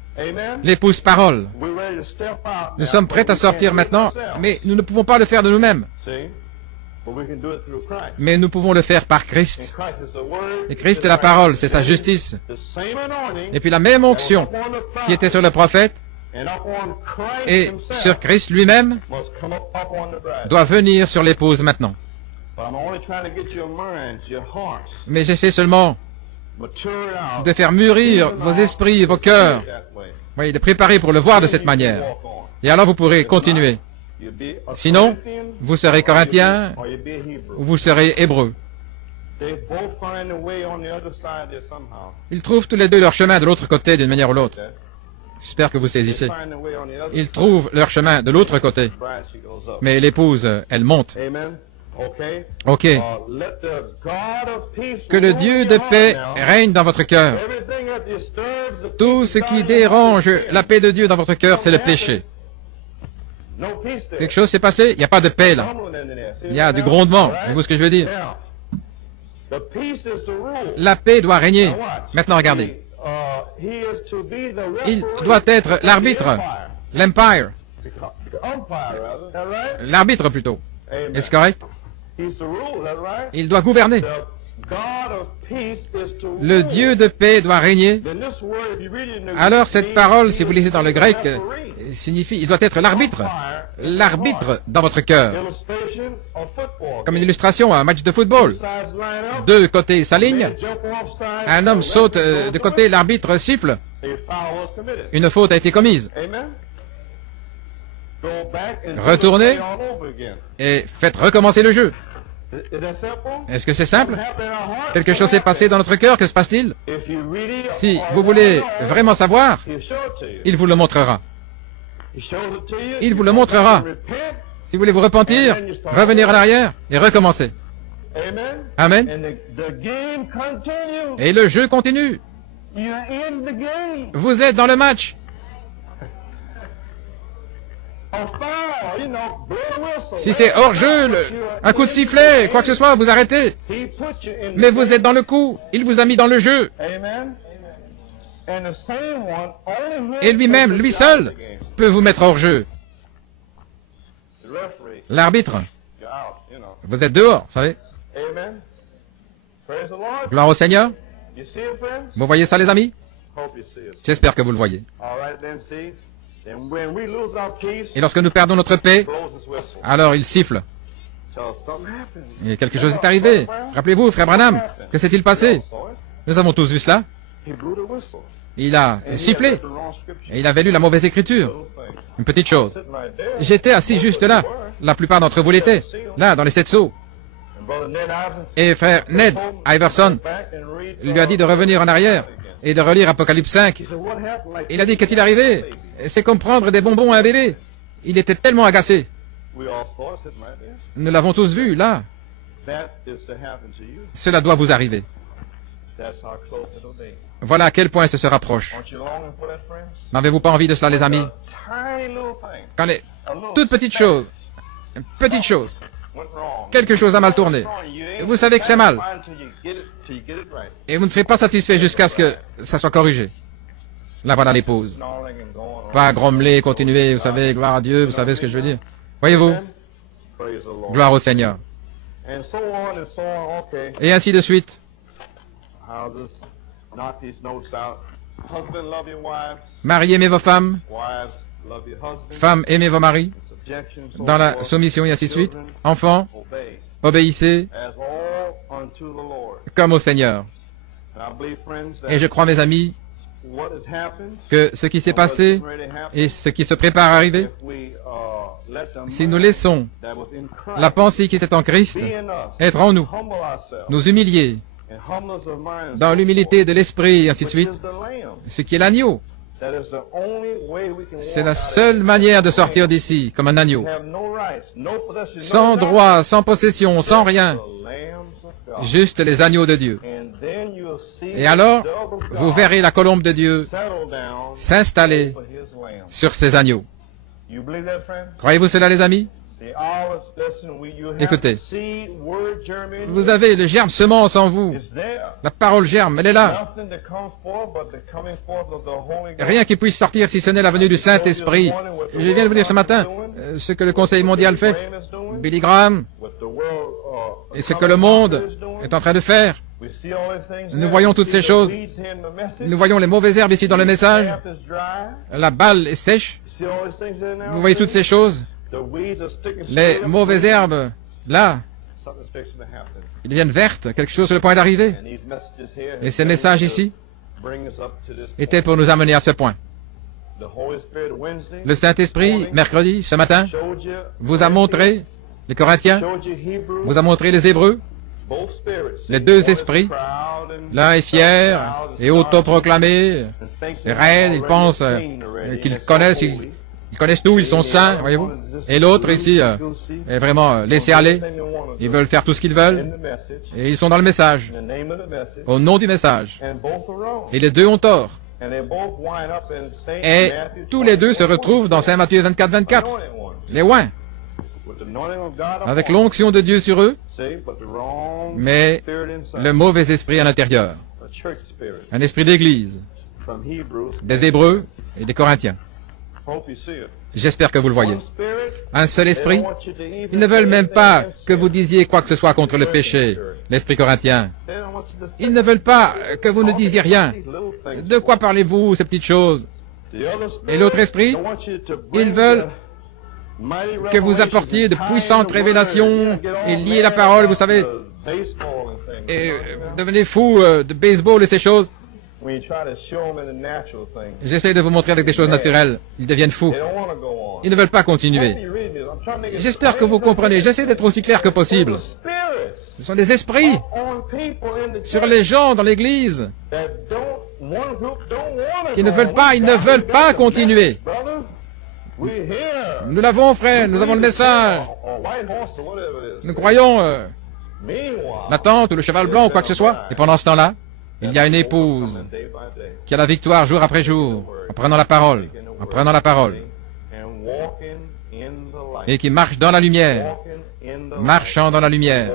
l'épouse parole. Nous sommes prêts à sortir maintenant, mais nous ne pouvons pas le faire de nous-mêmes. Mais nous pouvons le faire par Christ. Et Christ est la parole, c'est sa justice. Et puis la même onction qui était sur le prophète et sur Christ lui-même doit venir sur l'épouse maintenant. Mais j'essaie seulement de faire mûrir vos esprits et vos cœurs, oui, de préparer pour le voir de cette manière. Et alors vous pourrez continuer. Sinon, vous serez Corinthiens ou vous serez Hébreux. Ils trouvent tous les deux leur chemin de l'autre côté d'une manière ou l'autre. J'espère que vous saisissez. Ils trouvent leur chemin de l'autre côté. Mais l'épouse, elle monte. Ok. Que le Dieu de paix règne dans votre cœur. Tout ce qui dérange la paix de Dieu dans votre cœur, c'est le péché. Quelque chose s'est passé, il n'y a pas de paix là. Il y a du grondement. Voyez-vous ce que je veux dire? La paix doit régner. Maintenant, regardez. Il doit être l'arbitre. L'empire. L'arbitre plutôt. Est-ce correct? Il doit gouverner. Le Dieu de paix doit régner. Alors cette parole, si vous lisez dans le grec, signifie, il doit être l'arbitre. L'arbitre dans votre cœur. Comme une illustration à un match de football. Deux côtés s'alignent. Un homme saute de côté, l'arbitre siffle. Une faute a été commise. Retournez et faites recommencer le jeu. Est-ce que c'est simple? Quelque chose s'est passé dans notre cœur, que se passe-t-il? Si vous voulez vraiment savoir, il vous le montrera. Il vous le montrera. Si vous voulez vous repentir, revenir en arrière et recommencer. Amen. Et le jeu continue. Vous êtes dans le match. Si c'est hors-jeu, un coup de sifflet, quoi que ce soit, vous arrêtez. Mais vous êtes dans le coup. Il vous a mis dans le jeu. Et lui-même, lui seul, peut vous mettre hors-jeu. L'arbitre. Vous êtes dehors, vous savez. Gloire au Seigneur. Vous voyez ça, les amis? J'espère que vous le voyez. Et lorsque nous perdons notre paix, alors il siffle. Et quelque chose est arrivé. Rappelez-vous, frère Branham, que s'est-il passé? Nous avons tous vu cela. Il a sifflé. Et il avait lu la mauvaise écriture. Une petite chose. J'étais assis juste là. La plupart d'entre vous l'étaient. Là, dans les 7 seaux. Et frère Ned Iverson lui a dit de revenir en arrière et de relire Apocalypse 5. Il a dit, qu'est-il arrivé? C'est comme prendre des bonbons à un bébé. Il était tellement agacé. Nous l'avons tous vu, là. Cela doit vous arriver. Voilà à quel point ce se rapproche. N'avez-vous pas envie de cela, les amis? Quand les toutes petites choses, petite chose, quelque chose a mal tourné. Vous savez que c'est mal. Et vous ne serez pas satisfait jusqu'à ce que ça soit corrigé. Là, voilà l'épouse. Pas grommeler, continuer, vous savez, gloire à Dieu, vous savez ce que je veux dire. Voyez-vous? Gloire au Seigneur. Et ainsi de suite. Maris, aimez vos femmes. Femmes, aimez vos maris. Dans la soumission et ainsi de suite. Enfants, obéissez comme au Seigneur. Et je crois, mes amis, que ce qui s'est passé et ce qui se prépare à arriver, si nous laissons la pensée qui était en Christ être en nous, nous humilier dans l'humilité de l'esprit et ainsi de suite, ce qui est l'agneau C'est la seule manière de sortir d'ici, comme un agneau. Sans droit, sans possession, sans rien. Juste les agneaux de Dieu. Et alors, vous verrez la colombe de Dieu s'installer sur ces agneaux. Croyez-vous cela, les amis? Écoutez, vous avez le germe semence en vous. La parole germe, elle est là. Rien qui puisse sortir si ce n'est la venue du Saint-Esprit. Je viens de vous dire ce matin ce que le Conseil mondial fait, Billy Graham, et ce que le monde est en train de faire. Nous voyons toutes ces choses. Nous voyons les mauvaises herbes ici dans le message. La balle est sèche. Vous voyez toutes ces choses. Les mauvaises herbes, là, ils deviennent vertes. Quelque chose sur le point d'arriver. Et ces messages ici étaient pour nous amener à ce point. Le Saint-Esprit, mercredi, ce matin, vous a montré les Corinthiens, vous a montré les Hébreux, les deux esprits. L'un est fier et autoproclamé, et raide, il pense qu'ils connaissent, ils connaissent tout, ils sont saints, voyez-vous. Et l'autre ici est vraiment laissé aller. Ils veulent faire tout ce qu'ils veulent. Et ils sont dans le message, au nom du message. Et les deux ont tort. Et tous les deux se retrouvent dans Saint Matthieu 24, 24. Les oints. Avec l'onction de Dieu sur eux, mais le mauvais esprit à l'intérieur. Un esprit d'église, des Hébreux et des Corinthiens. J'espère que vous le voyez. Un seul esprit. Ils ne veulent même pas que vous disiez quoi que ce soit contre le péché, l'esprit corinthien. Ils ne veulent pas que vous ne disiez rien. De quoi parlez-vous, ces petites choses? Et l'autre esprit, ils veulent que vous apportiez de puissantes révélations et liez la parole, vous savez, et devenez fou de baseball et ces choses. J'essaie de vous montrer avec des choses naturelles. Ils deviennent fous. Ils ne veulent pas continuer. J'espère que vous comprenez. J'essaie d'être aussi clair que possible. Ce sont des esprits sur les gens dans l'église qui ne veulent pas, ils ne veulent pas continuer. Nous l'avons, frère, nous avons le message. Nous croyons la tente ou le cheval blanc ou quoi que ce soit. Et pendant ce temps-là, il y a une épouse qui a la victoire jour après jour, en prenant la parole, et qui marche dans la lumière, marchant dans la lumière.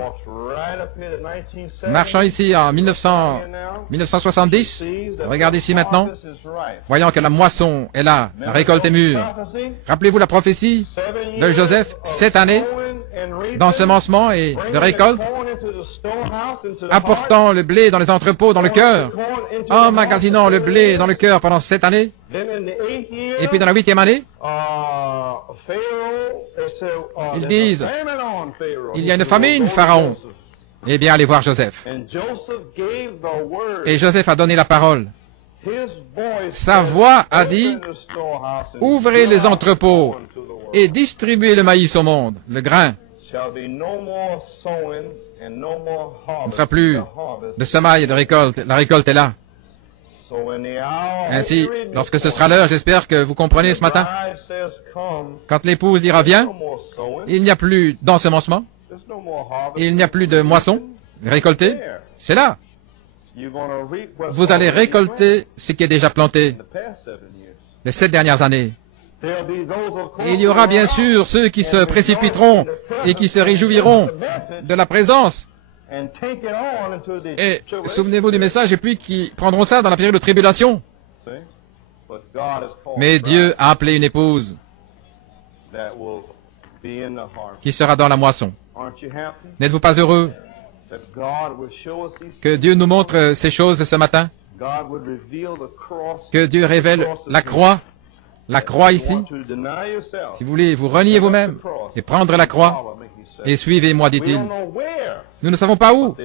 Marchant ici en 1970, regardez ici maintenant, voyant que la moisson est là, la récolte est mûre. Rappelez-vous la prophétie de Joseph, 7 années d'ensemencement et de récolte, apportant le blé dans les entrepôts, dans le cœur, emmagasinant le blé dans le cœur pendant 7 années, et puis dans la 8e année, ils disent, il y a une famine, Pharaon. Eh bien, allez voir Joseph. Et Joseph a donné la parole. Sa voix a dit, ouvrez les entrepôts et distribuez le maïs au monde, le grain. Il ne sera plus de semailles et de récolte. La récolte est là. Ainsi, lorsque ce sera l'heure, j'espère que vous comprenez ce matin, quand l'épouse dira viens, il n'y a plus d'ensemencement, il n'y a plus de moisson récoltée, c'est là. Vous allez récolter ce qui est déjà planté les 7 dernières années. Et il y aura bien sûr ceux qui se précipiteront et qui se réjouiront de la présence. Et souvenez-vous du message, et puis qui prendront ça dans la période de tribulation. Mais Dieu a appelé une épouse qui sera dans la moisson. N'êtes-vous pas heureux que Dieu nous montre ces choses ce matin? Que Dieu révèle la croix ici. Si vous voulez, vous reniez vous-même et prendre la croix et suivez-moi, dit-il. Nous ne savons pas où,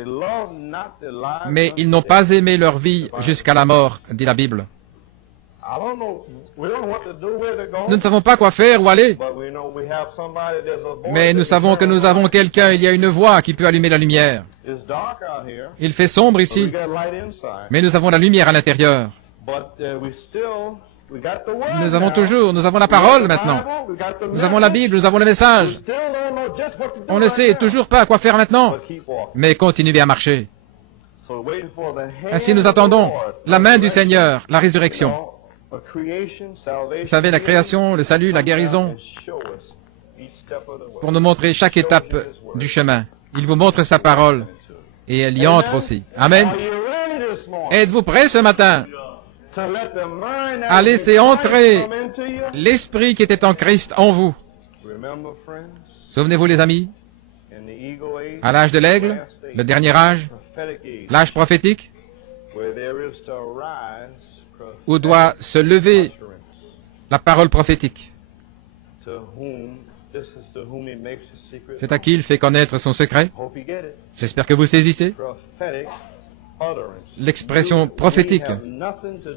mais ils n'ont pas aimé leur vie jusqu'à la mort, dit la Bible. Nous ne savons pas quoi faire ou aller, mais nous savons que nous avons quelqu'un, il y a une voix qui peut allumer la lumière. Il fait sombre ici, mais nous avons la lumière à l'intérieur. Nous avons la parole maintenant. Nous avons la Bible, nous avons le message. On ne sait toujours pas quoi faire maintenant, mais continuez à marcher. Ainsi nous attendons la main du Seigneur, la résurrection. Vous savez, la création, le salut, la guérison, pour nous montrer chaque étape du chemin. Il vous montre sa parole, et elle y entre aussi. Amen. Êtes-vous prêts ce matin à laisser entrer l'Esprit qui était en Christ en vous? Souvenez-vous, les amis, à l'âge de l'aigle, le dernier âge, l'âge prophétique, où doit se lever la parole prophétique. C'est à qui il fait connaître son secret. J'espère que vous saisissez. L'expression prophétique.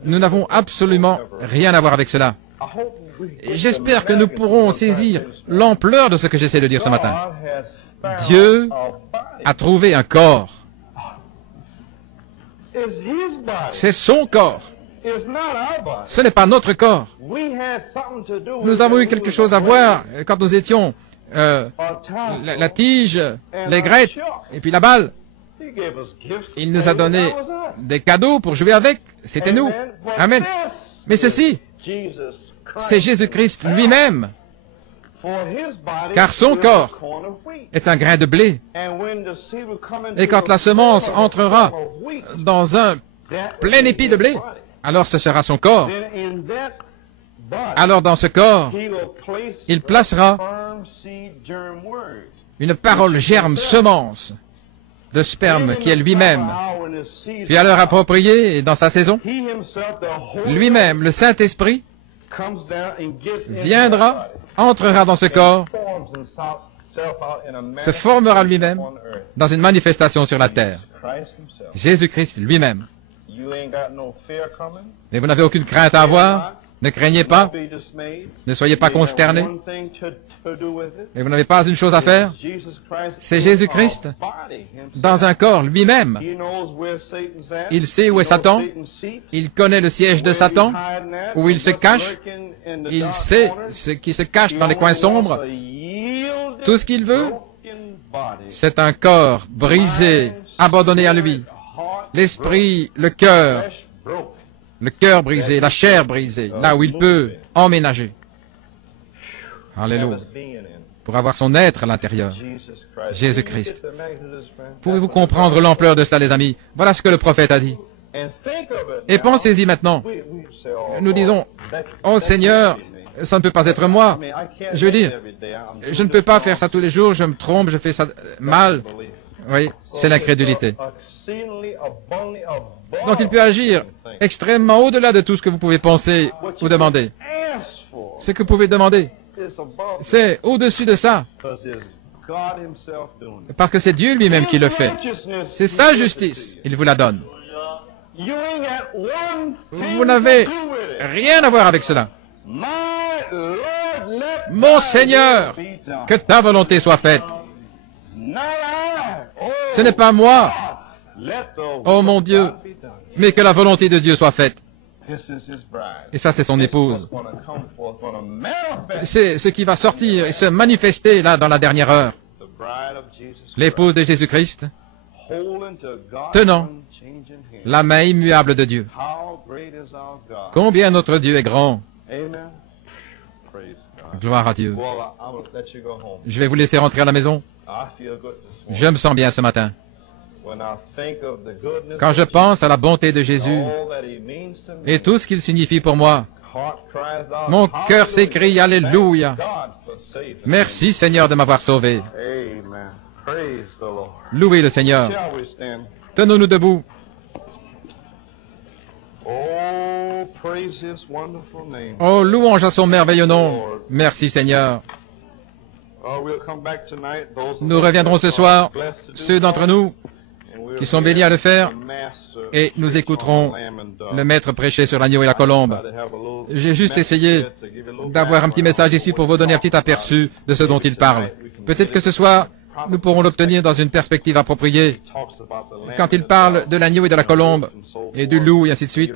Nous n'avons absolument rien à voir avec cela. J'espère que nous pourrons saisir l'ampleur de ce que j'essaie de dire ce matin. Dieu a trouvé un corps. C'est son corps. Ce n'est pas notre corps. Nous avons eu quelque chose à voir quand nous étions la tige, l'aigrette et puis la balle. Il nous a donné des cadeaux pour jouer avec. C'était nous. Amen. Mais ceci, c'est Jésus-Christ lui-même. Car son corps est un grain de blé. Et quand la semence entrera dans un plein épi de blé, alors ce sera son corps. Alors dans ce corps, il placera une parole germe, semence de sperme qui est lui-même. Puis à l'heure appropriée et dans sa saison, lui-même, le Saint-Esprit, viendra, entrera dans ce corps, se formera lui-même dans une manifestation sur la terre. Jésus-Christ lui-même. Mais vous n'avez aucune crainte à avoir. Ne craignez pas. Ne soyez pas consternés. Et vous n'avez pas une chose à faire. C'est Jésus-Christ dans un corps lui-même. Il sait où est Satan. Il connaît le siège de Satan, où il se cache. Il sait ce qui se cache dans les coins sombres. Tout ce qu'il veut, c'est un corps brisé, abandonné à lui. L'esprit, le cœur brisé, la chair brisée, là où il peut emménager. Alléluia. Pour avoir son être à l'intérieur. Jésus-Christ. Pouvez-vous comprendre l'ampleur de cela, les amis? Voilà ce que le prophète a dit. Et pensez-y maintenant. Nous disons, oh Seigneur, ça ne peut pas être moi. Je veux dire, je ne peux pas faire ça tous les jours, je me trompe, je fais ça mal. Oui, c'est l'incrédulité. Donc il peut agir extrêmement au-delà de tout ce que vous pouvez penser ou demander. Ce que vous pouvez demander, c'est au-dessus de ça. Parce que c'est Dieu lui-même qui le fait. C'est sa justice. Il vous la donne. Vous n'avez rien à voir avec cela. Mon Seigneur, que ta volonté soit faite. Ce n'est pas moi, oh mon Dieu, mais que la volonté de Dieu soit faite. Et ça, c'est son épouse. C'est ce qui va sortir et se manifester là dans la dernière heure. L'épouse de Jésus-Christ, tenant la main immuable de Dieu. Combien notre Dieu est grand. Gloire à Dieu. Je vais vous laisser rentrer à la maison. Je me sens bien ce matin. Quand je pense à la bonté de Jésus et tout ce qu'il signifie pour moi, mon cœur s'écrie Alléluia. Merci Seigneur de m'avoir sauvé. Louez le Seigneur. Tenons-nous debout. Oh, louange à son merveilleux nom. Merci Seigneur. Nous reviendrons ce soir, ceux d'entre nous qui sont bénis à le faire, et nous écouterons le maître prêcher sur l'agneau et la colombe. J'ai juste essayé d'avoir un petit message ici pour vous donner un petit aperçu de ce dont il parle. Peut-être que ce soir, nous pourrons l'obtenir dans une perspective appropriée. Quand il parle de l'agneau et de la colombe, et du loup, et ainsi de suite,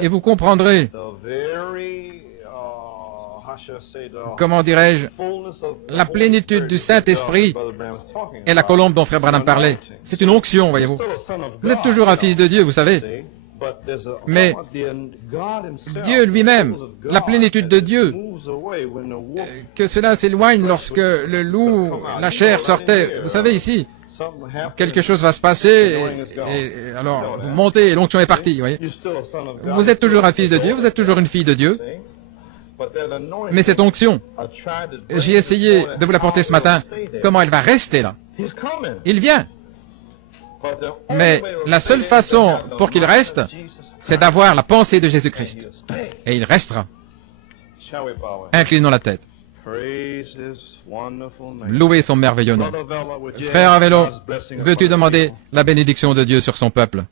et vous comprendrez, comment dirais-je, la plénitude du Saint-Esprit est la colombe dont Frère Branham parlait. C'est une onction, voyez-vous. Vous êtes toujours un fils de Dieu, vous savez. Mais Dieu lui-même, la plénitude de Dieu, que cela s'éloigne lorsque le loup, la chair sortait. Vous savez ici, quelque chose va se passer, et alors vous montez et l'onction est partie, vous voyez. Vous êtes toujours un fils de Dieu, vous êtes toujours une fille de Dieu, mais cette onction, j'ai essayé de vous la porter ce matin, comment elle va rester là? Il vient. Mais la seule façon pour qu'il reste, c'est d'avoir la pensée de Jésus-Christ. Et il restera. Inclinons la tête. Louez son merveilleux nom. Frère Avello, veux-tu demander la bénédiction de Dieu sur son peuple?